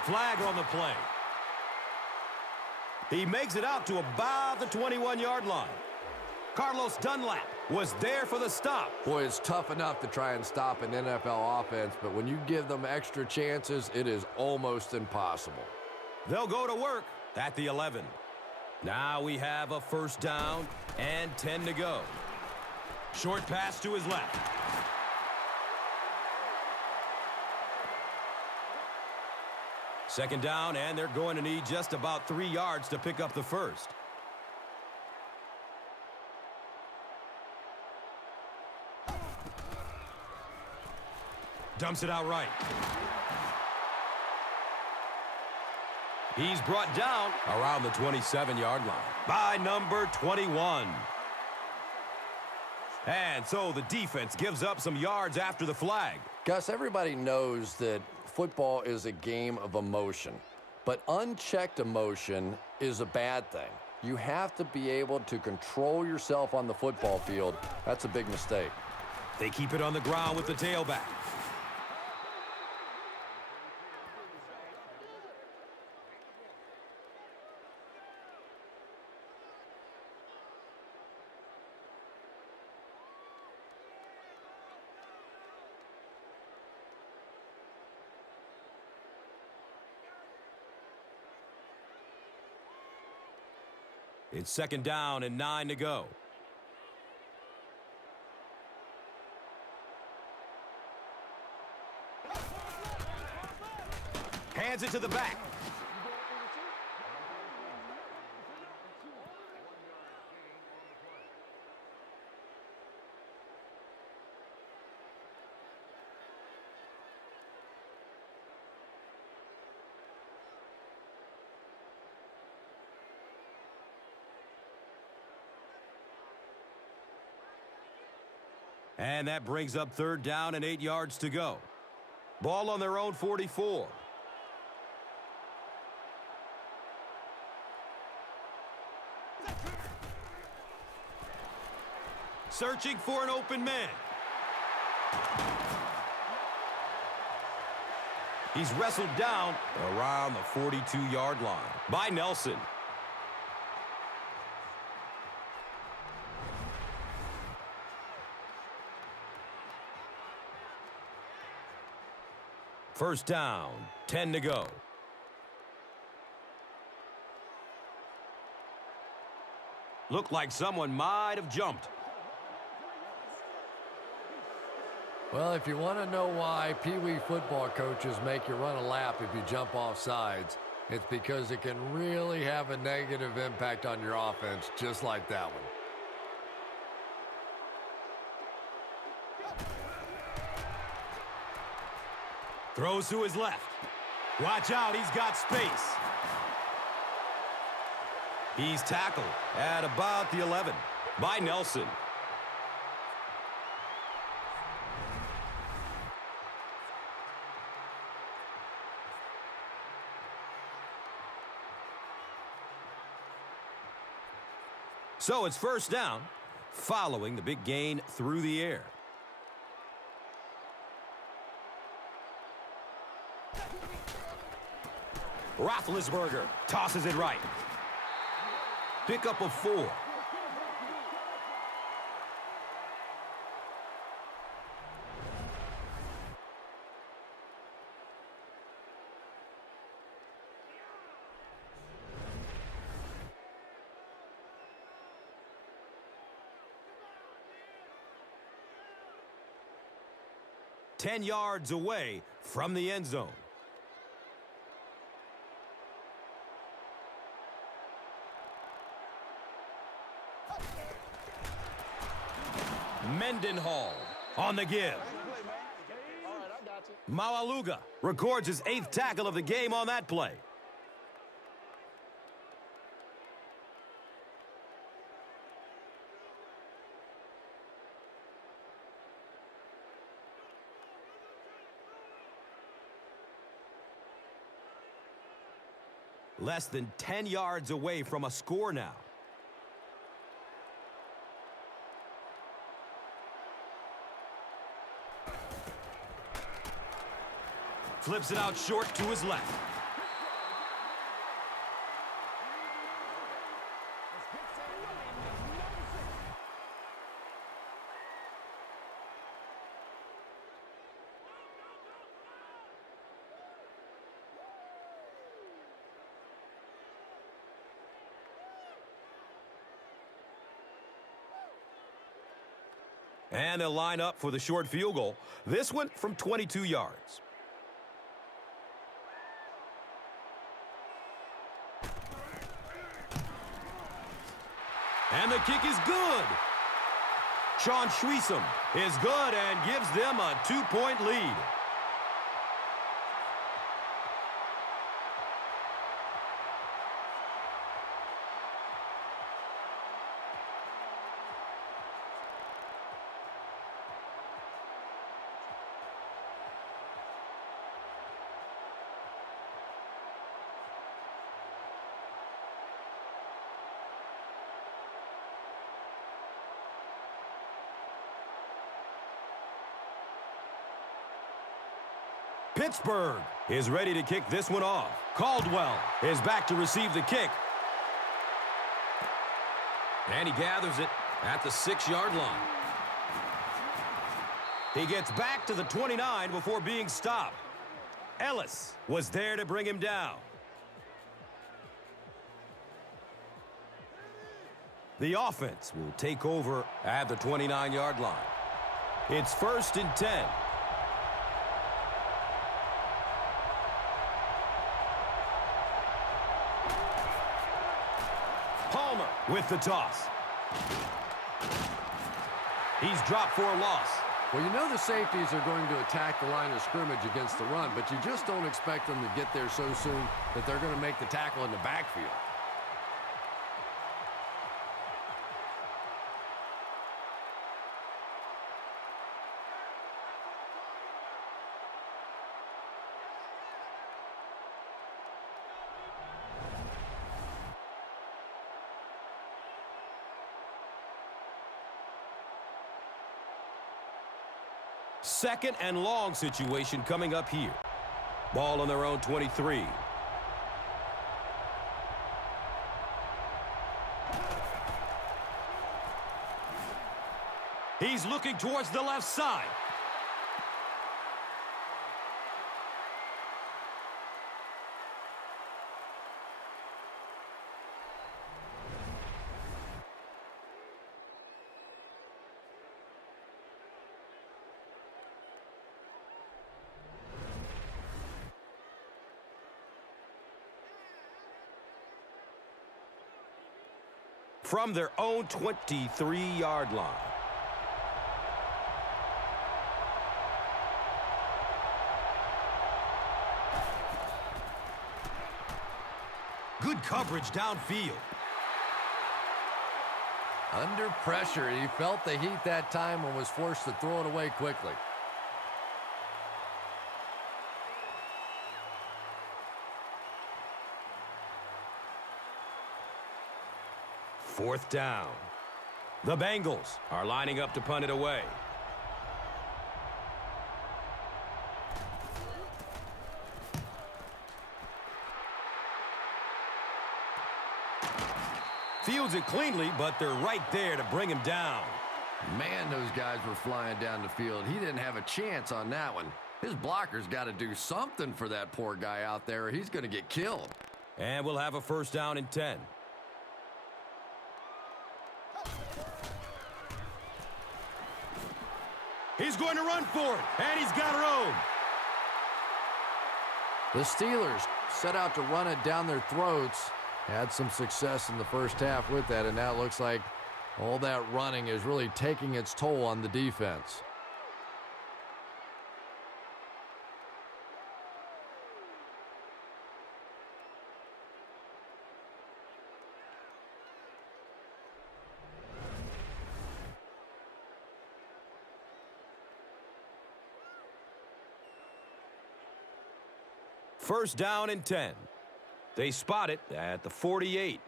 Flag on the play. He makes it out to about the 21-yard line. Carlos Dunlap was there for the stop. Boy, it's tough enough to try and stop an NFL offense, but when you give them extra chances, it is almost impossible. They'll go to work at the 11. Now we have a first down and 10 to go. Short pass to his left. Second down, and they're going to need just about 3 yards to pick up the first. Dumps it out right. He's brought down around the 27-yard line by number 21. And so the defense gives up some yards after the flag. Gus, everybody knows that football is a game of emotion, but unchecked emotion is a bad thing. You have to be able to control yourself on the football field. That's a big mistake. They keep it on the ground with the tailback. It's second down and 9 to go. Hands it to the back. And that brings up third down and 8 yards to go. Ball on their own 44. Searching for an open man. He's wrestled down around the 42-yard line by Nelson. First down, 10 to go. Looked like someone might have jumped. Well, if you want to know why Pee Wee football coaches make you run a lap if you jump off sides, it's because it can really have a negative impact on your offense, just like that one. Throws to his left. Watch out, he's got space. He's tackled at about the 11 by Nelson. So it's first down following the big gain through the air. Roethlisberger tosses it right. Pickup of 4. 10 yards away from the end zone. Mendenhall on the give. Maualuga records his 8th tackle of the game on that play. Less than 10 yards away from a score now. Flips it out short to his left. And they'll line up for the short field goal. This one from 22 yards. And the kick is good. Sean Schweisom is good and gives them a 2-point lead. Pittsburgh is ready to kick this one off. Caldwell is back to receive the kick. And he gathers it at the 6-yard line. He gets back to the 29 before being stopped. Ellis was there to bring him down. The offense will take over at the 29-yard line. It's 1st and 10. Palmer with the toss. He's dropped for a loss. Well, you know the safeties are going to attack the line of scrimmage against the run, but you just don't expect them to get there so soon that they're going to make the tackle in the backfield. Second and long situation coming up here. Ball on their own 23. He's looking towards the left side. From their own 23-yard line. Good coverage downfield. Under pressure, he felt the heat that time and was forced to throw it away quickly. Fourth down. The Bengals are lining up to punt it away. Fields it cleanly, but they're right there to bring him down. Man, those guys were flying down the field. He didn't have a chance on that one. His blocker's got to do something for that poor guy out there, or he's going to get killed. And we'll have a 1st down and 10. He's going to run for it, and he's got room. The Steelers set out to run it down their throats. Had some success in the first half with that, and now it looks like all that running is really taking its toll on the defense. First down and 10. They spot it at the 48.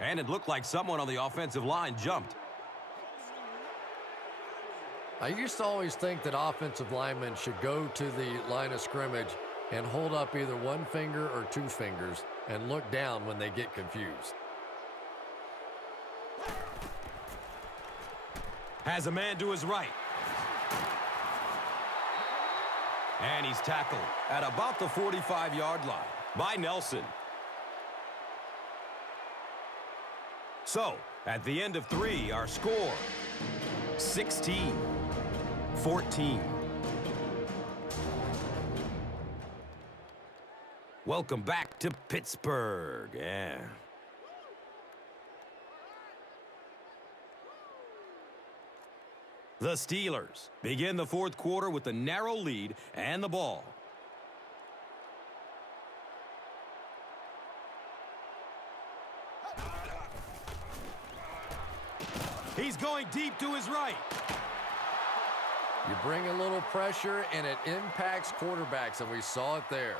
And it looked like someone on the offensive line jumped. I used to always think that offensive linemen should go to the line of scrimmage and hold up either one finger or two fingers and look down when they get confused. Has a man to his right. And he's tackled at about the 45-yard line by Nelson. So, at the end of 3, our score, 16-14. Welcome back to Pittsburgh. Yeah. The Steelers begin the fourth quarter with a narrow lead and the ball. He's going deep to his right. You bring a little pressure, and it impacts quarterbacks, and we saw it there.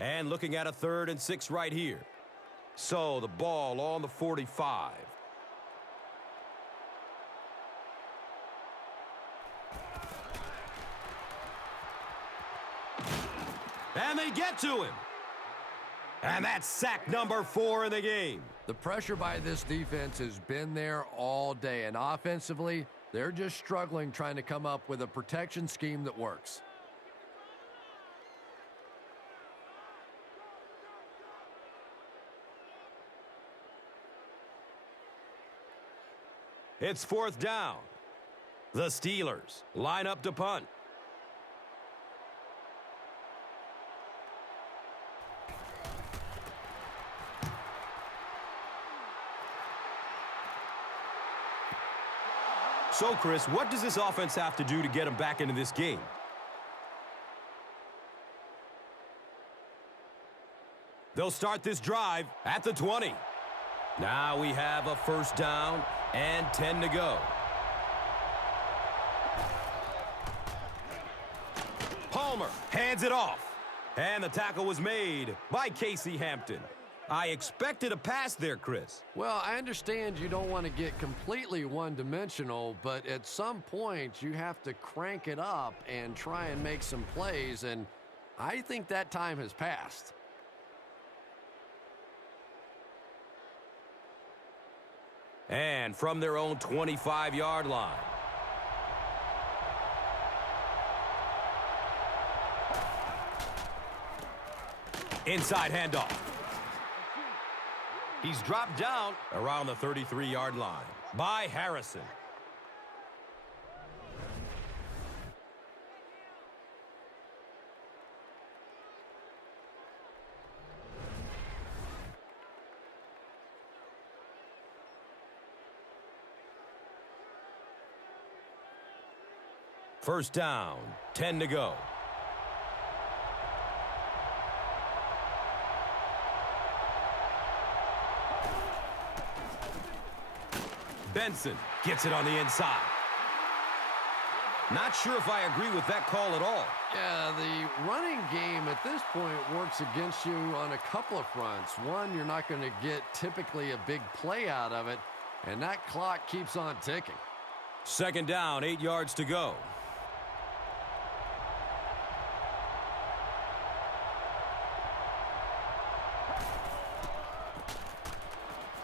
And looking at a 3rd and 6 right here. So the ball on the 45. And they get to him. And that's sack number 4 in the game. The pressure by this defense has been there all day, and offensively, they're just struggling trying to come up with a protection scheme that works. It's 4th down. The Steelers line up to punt. So, Chris, what does this offense have to do to get them back into this game? They'll start this drive at the 20. Now we have a first down and 10 to go. Palmer hands it off. And the tackle was made by Casey Hampton. I expected a pass there, Chris. Well, I understand you don't want to get completely one-dimensional, but at some point you have to crank it up and try and make some plays, and I think that time has passed. And from their own 25-yard line. Inside handoff. He's dropped down around the 33-yard line by Harrison. First down, 10 to go. Benson gets it on the inside. Not sure if I agree with that call at all. Yeah, the running game at this point works against you on a couple of fronts. One, you're not going to get typically a big play out of it, and that clock keeps on ticking. Second down, 8 yards to go.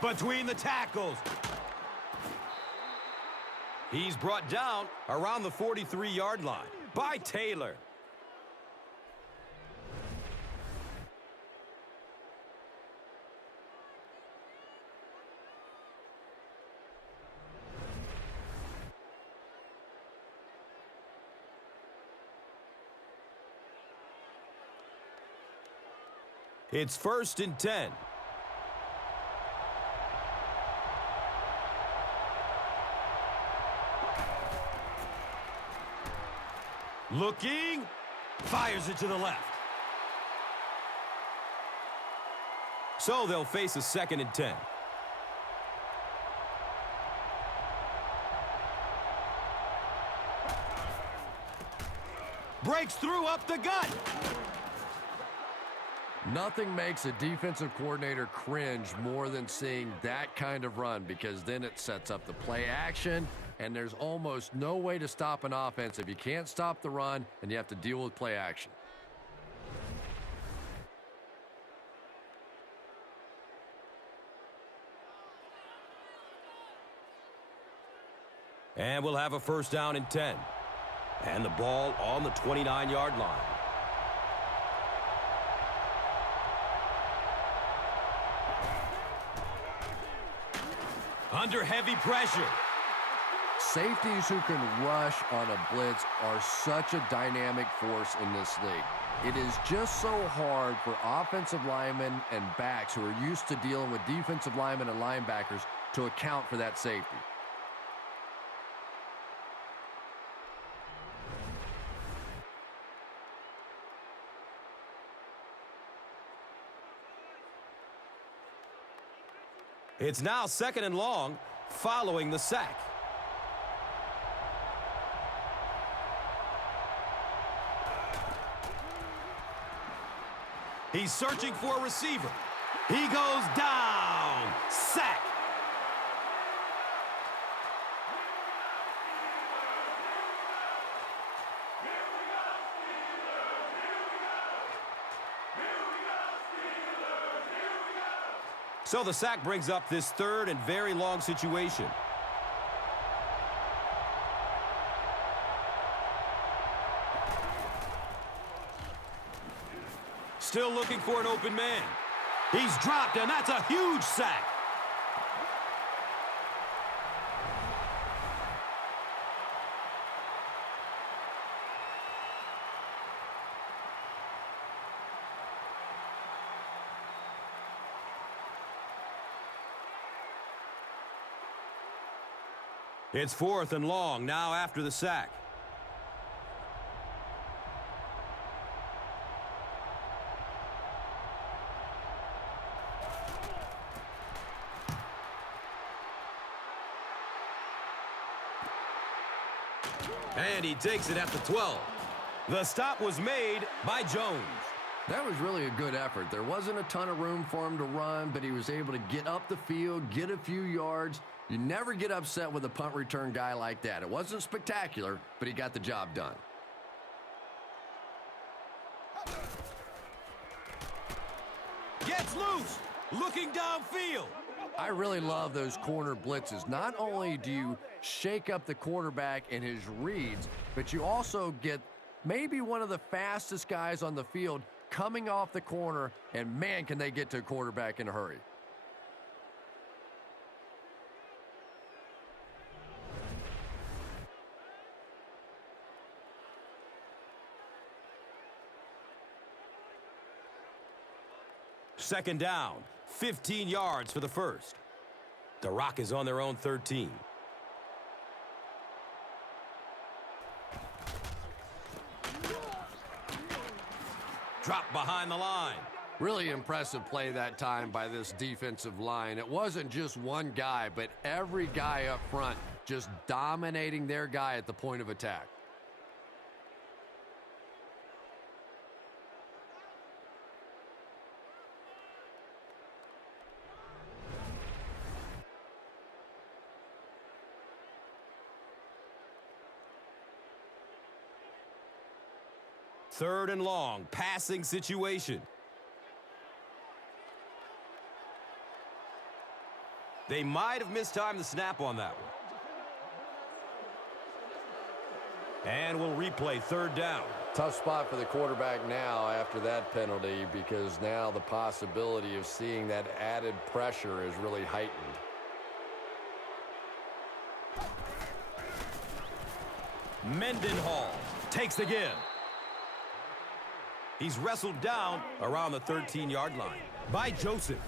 Between the tackles. He's brought down around the 43-yard line by Taylor. It's 1st and 10. Looking, fires it to the left. So they'll face a 2nd and 10. Breaks through up the gut. Nothing makes a defensive coordinator cringe more than seeing that kind of run, because then it sets up the play action, and there's almost no way to stop an offense if you can't stop the run and you have to deal with play action. And we'll have a 1st down and 10. And the ball on the 29-yard line. Under heavy pressure. Safeties who can rush on a blitz are such a dynamic force in this league. It is just so hard for offensive linemen and backs who are used to dealing with defensive linemen and linebackers to account for that safety. It's now 2nd and long following the sack. He's searching for a receiver. He goes down. Sack. So the sack brings up this 3rd and very long situation. Still looking for an open man. He's dropped, and that's a huge sack. It's 4th and long now after the sack. And he takes it at the 12. The stop was made by Jones. That was really a good effort. There wasn't a ton of room for him to run, but he was able to get up the field, get a few yards. You never get upset with a punt return guy like that. It wasn't spectacular, but he got the job done. Gets loose, looking downfield. I really love those corner blitzes. Not only do you shake up the quarterback and his reads, but you also get maybe one of the fastest guys on the field coming off the corner, and man, can they get to a quarterback in a hurry. Second down, 15 yards for the first. The Rock is on their own 13. Drop behind the line. Really impressive play that time by this defensive line. It wasn't just one guy, but every guy up front just dominating their guy at the point of attack. Third and long, passing situation. They might have mistimed the snap on that one. And we'll replay third down. Tough spot for the quarterback now after that penalty, because now the possibility of seeing that added pressure is really heightened. Mendenhall takes the give. He's wrestled down around the 13-yard line by Joseph.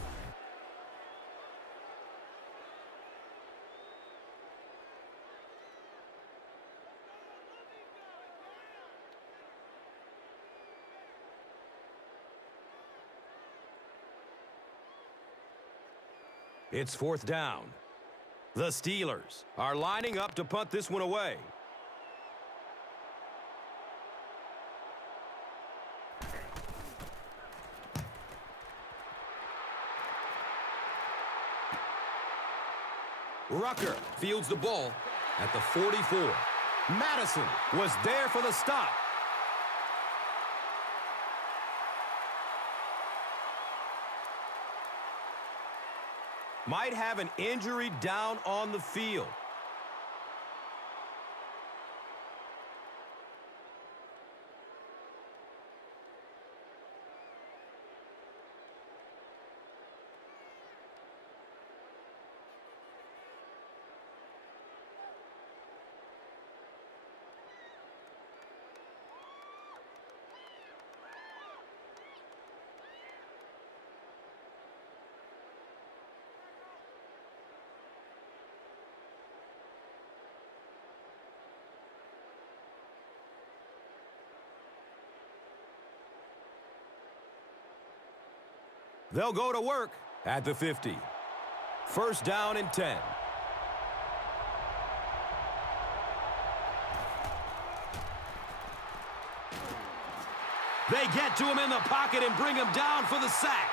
It's fourth down. The Steelers are lining up to punt this one away. Rucker fields the ball at the 44. Madison was there for the stop. Might have an injury down on the field. They'll go to work at the 50. First down and 10. They get to him in the pocket and bring him down for the sack.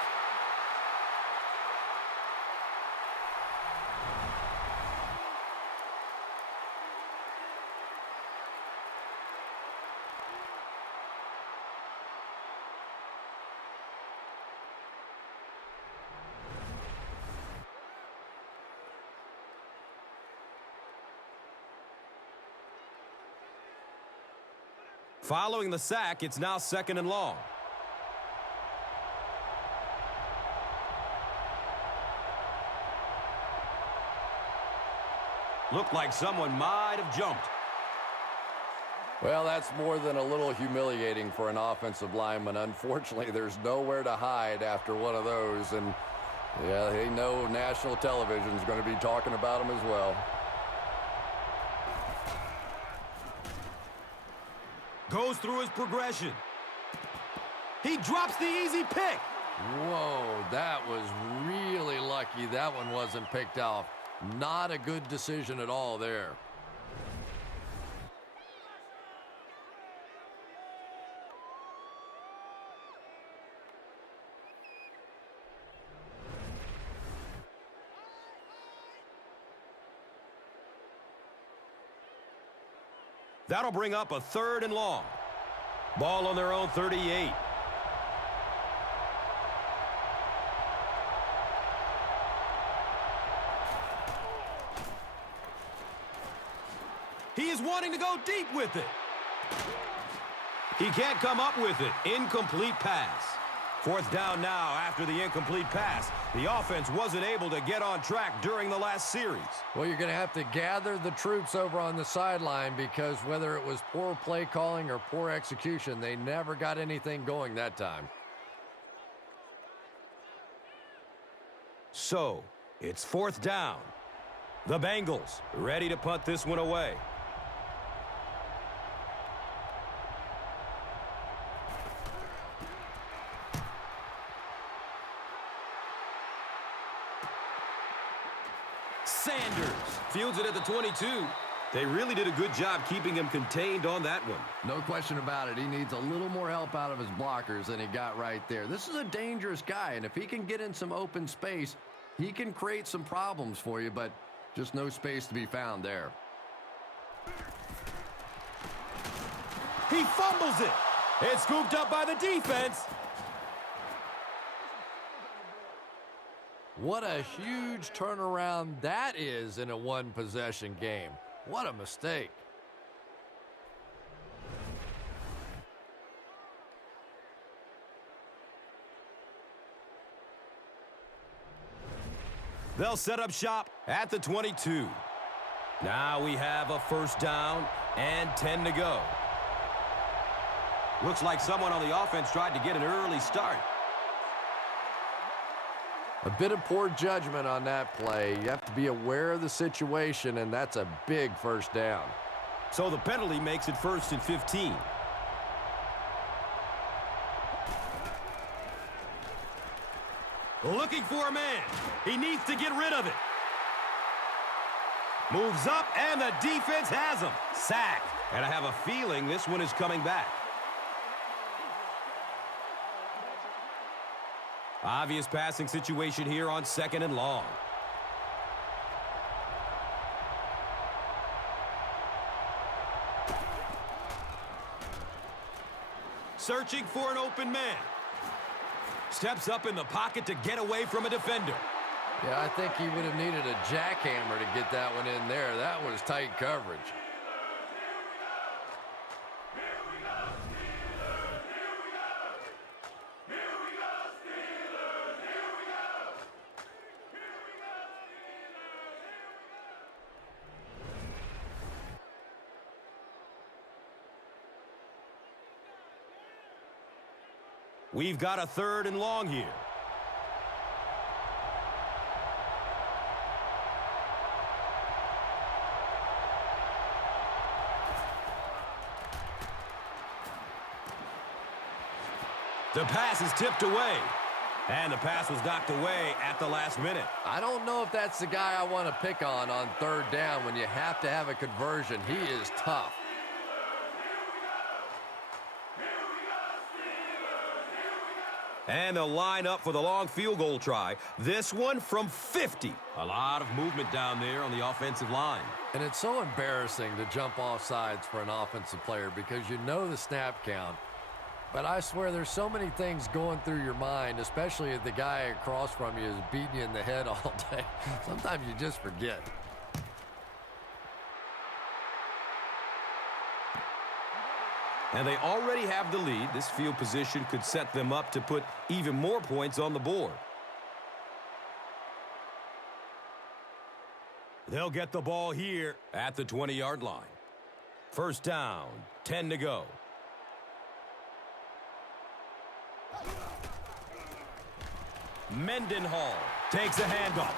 Following the sack, it's now second and long. Looked like someone might have jumped. Well, that's more than a little humiliating for an offensive lineman. Unfortunately, there's nowhere to hide after one of those. And, yeah, they know national television is going to be talking about them as well. Goes through his progression. He drops the easy pick. Whoa, that was really lucky that one wasn't picked off. Not a good decision at all there. That'll bring up a third and long. Ball on their own 38. He is wanting to go deep with it. He can't come up with it. Incomplete pass. Fourth down now after the incomplete pass. The offense wasn't able to get on track during the last series. Well, you're going to have to gather the troops over on the sideline, because whether it was poor play calling or poor execution, they never got anything going that time. So, it's fourth down. The Bengals ready to punt this one away. Sanders fields it at the 22. They really did a good job keeping him contained on that one. No question about it. He needs a little more help out of his blockers than he got right there. This is a dangerous guy, and if he can get in some open space, he can create some problems for you, but just no space to be found there. He fumbles it. It's scooped up by the defense. What a huge turnaround that is in a one-possession game. What a mistake. They'll set up shop at the 22. Now we have a first down and 10 to go. Looks like someone on the offense tried to get an early start. A bit of poor judgment on that play. You have to be aware of the situation, and that's a big first down. So the penalty makes it 1st and 15. Looking for a man. He needs to get rid of it. Moves up, and the defense has him. Sacked. And I have a feeling this one is coming back. Obvious passing situation here on 2nd and long. Searching for an open man. Steps up in the pocket to get away from a defender. Yeah, I think he would have needed a jackhammer to get that one in there. That was tight coverage. We've got a 3rd and long here. The pass is tipped away. And the pass was knocked away at the last minute. I don't know if that's the guy I want to pick on 3rd down when you have to have a conversion. He is tough. And they'll line up for the long field goal try. This one from 50. A lot of movement down there on the offensive line. And it's so embarrassing to jump off sides for an offensive player because you know the snap count. But I swear there's so many things going through your mind, especially if the guy across from you is beating you in the head all day. Sometimes you just forget. And they already have the lead. This field position could set them up to put even more points on the board. They'll get the ball here at the 20-yard line. First down, 10 to go. Mendenhall takes a handoff.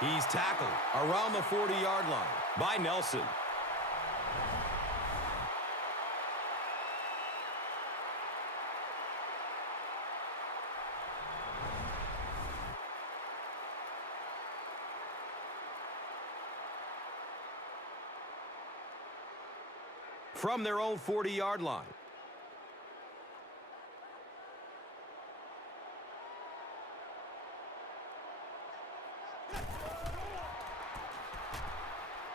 He's tackled around the 40-yard line by Nelson. From their own 40-yard line.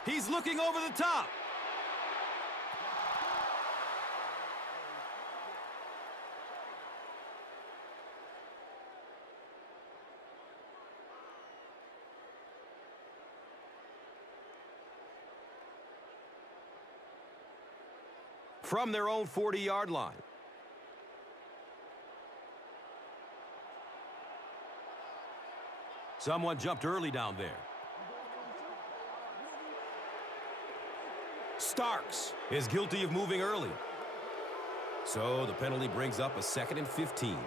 He's looking over the top. From their own 40-yard line. Someone jumped early down there. Starks is guilty of moving early. So the penalty brings up a 2nd and 15.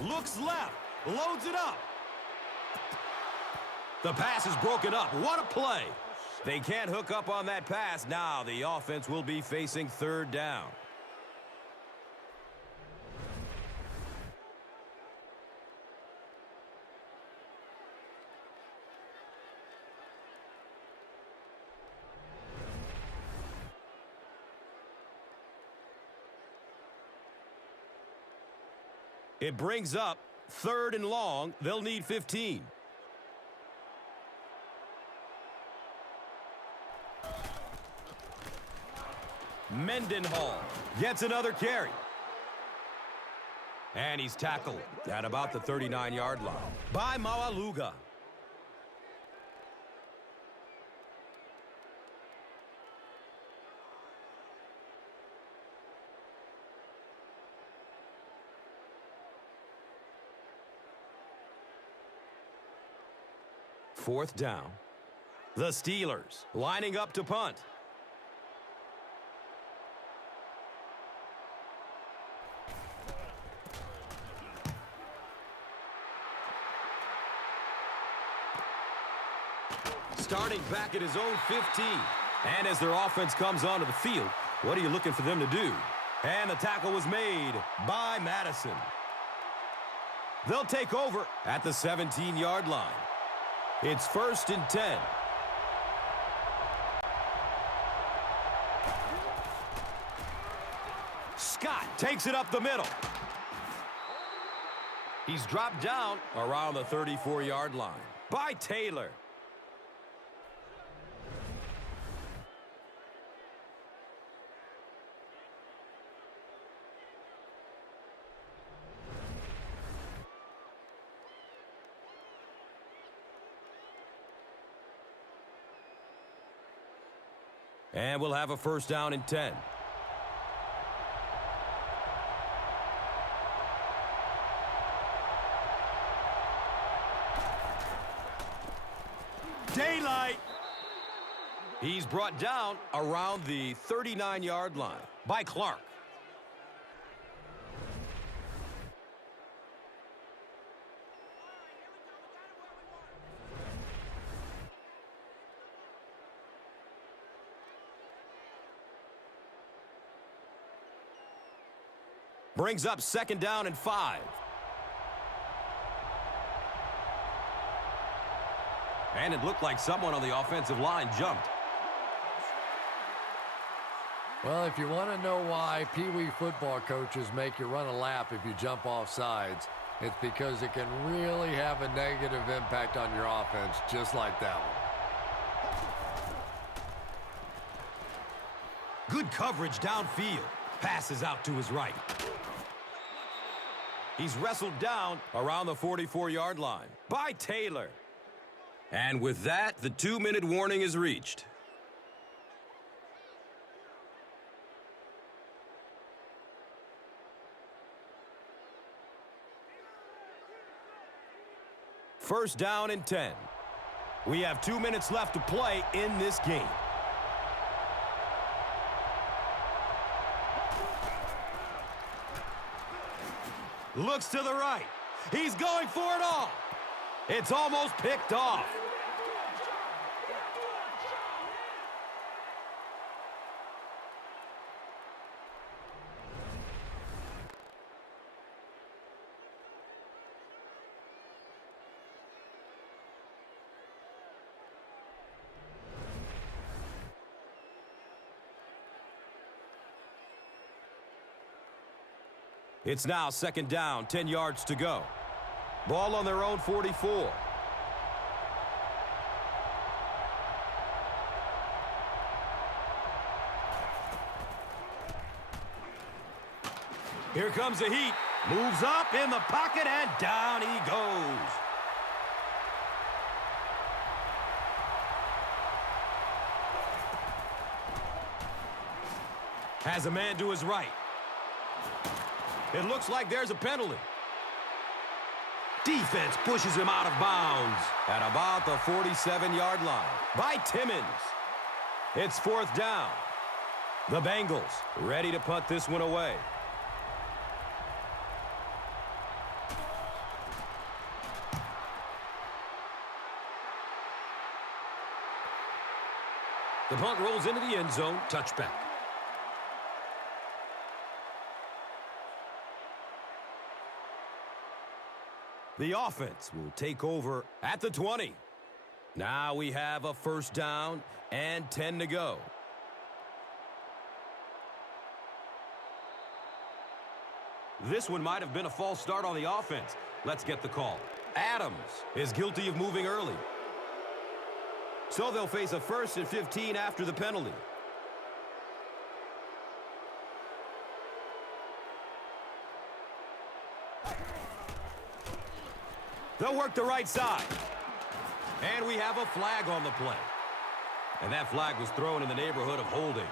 Looks left, loads it up. The pass is broken up. What a play. They can't hook up on that pass. Now the offense will be facing 3rd down. It brings up 3rd and long. They'll need 15. Mendenhall gets another carry. And he's tackled at about the 39-yard line by Maualuga. Fourth down. The Steelers lining up to punt. Starting back at his own 15. And as their offense comes onto the field, what are you looking for them to do? And the tackle was made by Madison. They'll take over at the 17-yard line. It's 1st and 10. Scott takes it up the middle. He's dropped down around the 34-yard line by Taylor. And we'll have a 1st down and 10. Daylight. He's brought down around the 39-yard line by Clark. Brings up 2nd down and 5. And it looked like someone on the offensive line jumped. Well, if you want to know why Pee Wee football coaches make you run a lap if you jump off sides, it's because it can really have a negative impact on your offense, just like that one. Good coverage downfield. Passes out to his right. He's wrestled down around the 44-yard line by Taylor. And with that, the 2-minute warning is reached. First down and 10. We have 2 minutes left to play in this game. Looks to the right. He's going for it all. It's almost picked off. It's now 2nd down, 10 yards to go. Ball on their own 44. Here comes the heat. Moves up in the pocket and down he goes. Has a man to his right. It looks like there's a penalty. Defense pushes him out of bounds at about the 47-yard line by Timmons. It's 4th down. The Bengals ready to punt this one away. The punt rolls into the end zone. Touchback. The offense will take over at the 20. Now we have a 1st down and 10 to go. This one might have been a false start on the offense. Let's get the call. Adams is guilty of moving early. So they'll face a 1st and 15 after the penalty. They'll work the right side. And we have a flag on the play. And that flag was thrown in the neighborhood of holding.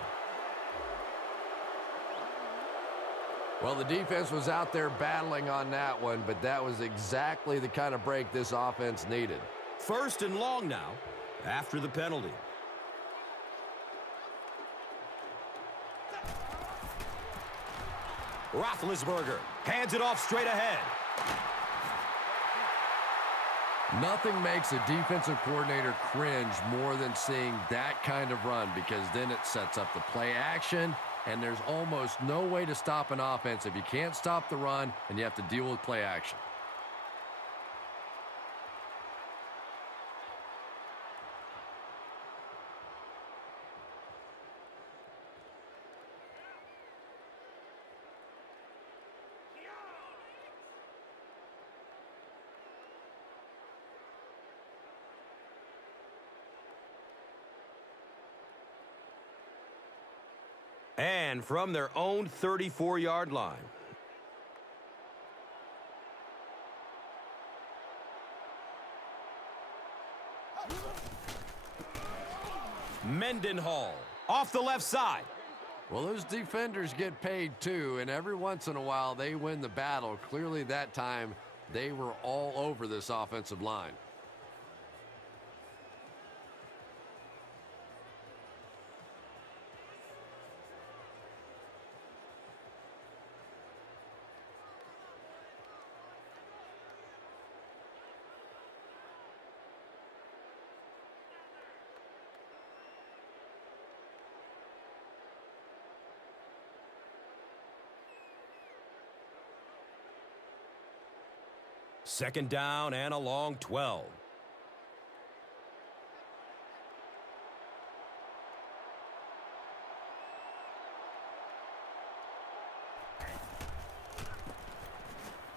Well, the defense was out there battling on that one, but that was exactly the kind of break this offense needed. 1st and long now after the penalty. Roethlisberger hands it off straight ahead. Nothing makes a defensive coordinator cringe more than seeing that kind of run, because then it sets up the play action, and there's almost no way to stop an offense if you can't stop the run and you have to deal with play action. And from their own 34-yard line. Mendenhall off the left side. Well, those defenders get paid too, and every once in a while they win the battle. Clearly that time they were all over this offensive line. Second down and a long 12.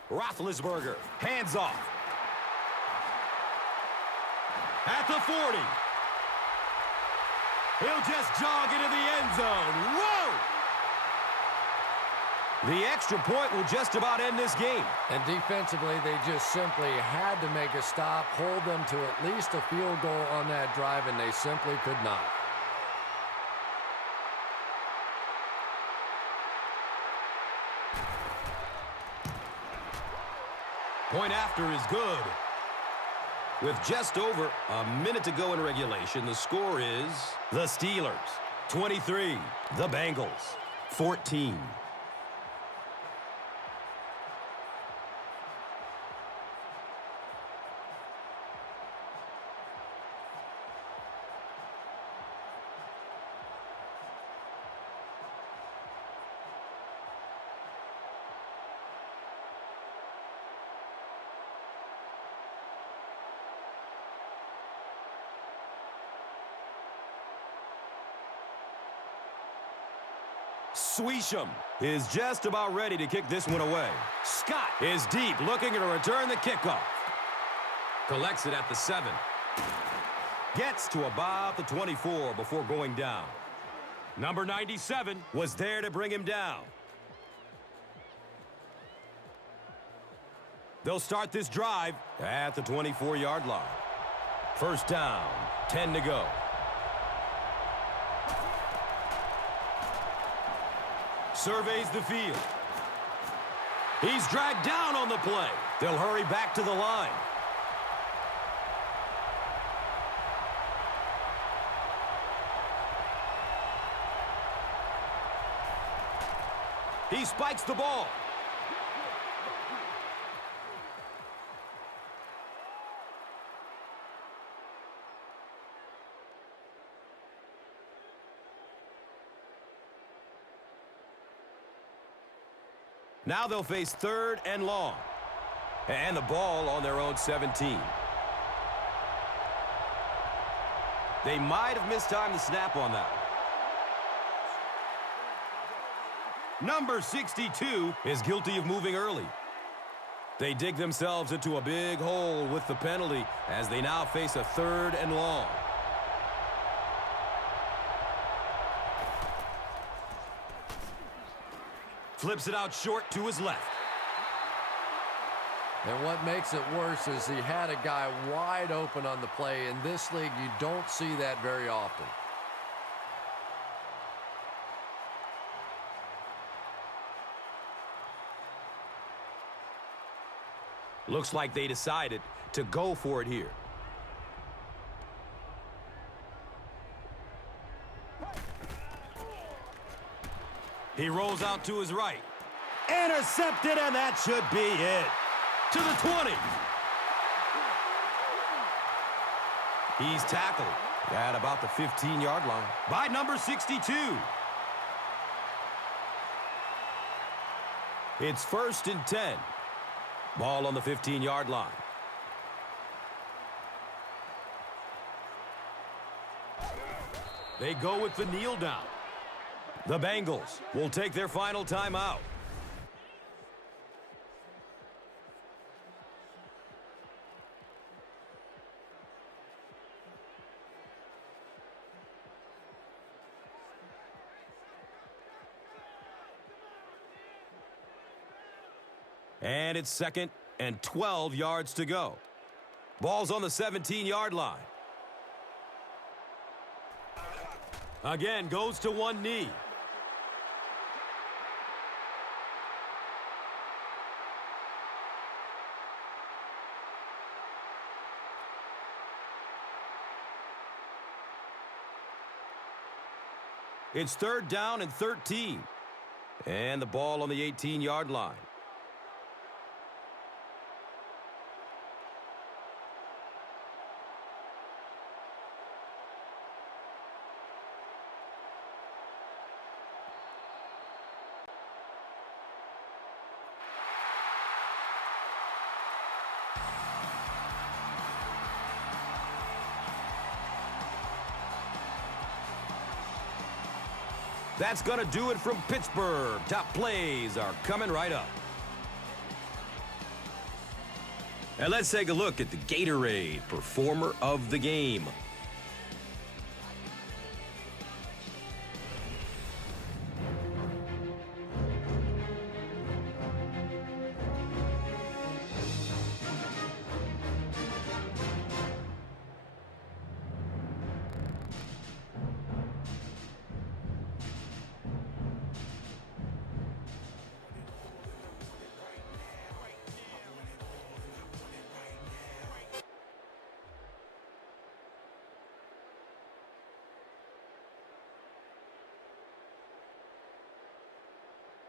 Roethlisberger, hands off. At the 40. He'll just jog into the end zone. Whoa! The extra point will just about end this game. And defensively, they just simply had to make a stop, hold them to at least a field goal on that drive, and they simply could not. Point after is good. With just over a minute to go in regulation, the score is the Steelers 23, the Bengals 14. Sweesham is just about ready to kick this one away. Scott is deep, looking to return the kickoff. Collects it at the 7. Gets to about the 24 before going down. Number 97 was there to bring him down. They'll start this drive at the 24-yard line. First down, 10 to go. Surveys the field. He's dragged down on the play. They'll hurry back to the line. He spikes the ball. Now they'll face 3rd and long. And the ball on their own 17. They might have mistimed the snap on that. Number 62 is guilty of moving early. They dig themselves into a big hole with the penalty as they now face a 3rd and long. Flips it out short to his left. And what makes it worse is he had a guy wide open on the play. In this league, you don't see that very often. Looks like they decided to go for it here. He rolls out to his right. Intercepted, and that should be it. To the 20. He's tackled at about the 15-yard line by number 62. It's 1st and 10. Ball on the 15-yard line. They go with the kneel down. The Bengals will take their final timeout. And it's 2nd and 12 yards to go. Ball's on the 17-yard line. Again, goes to one knee. It's 3rd down and 13. And the ball on the 18-yard line. That's going to do it from Pittsburgh. Top plays are coming right up. And let's take a look at the Gatorade Performer of the Game.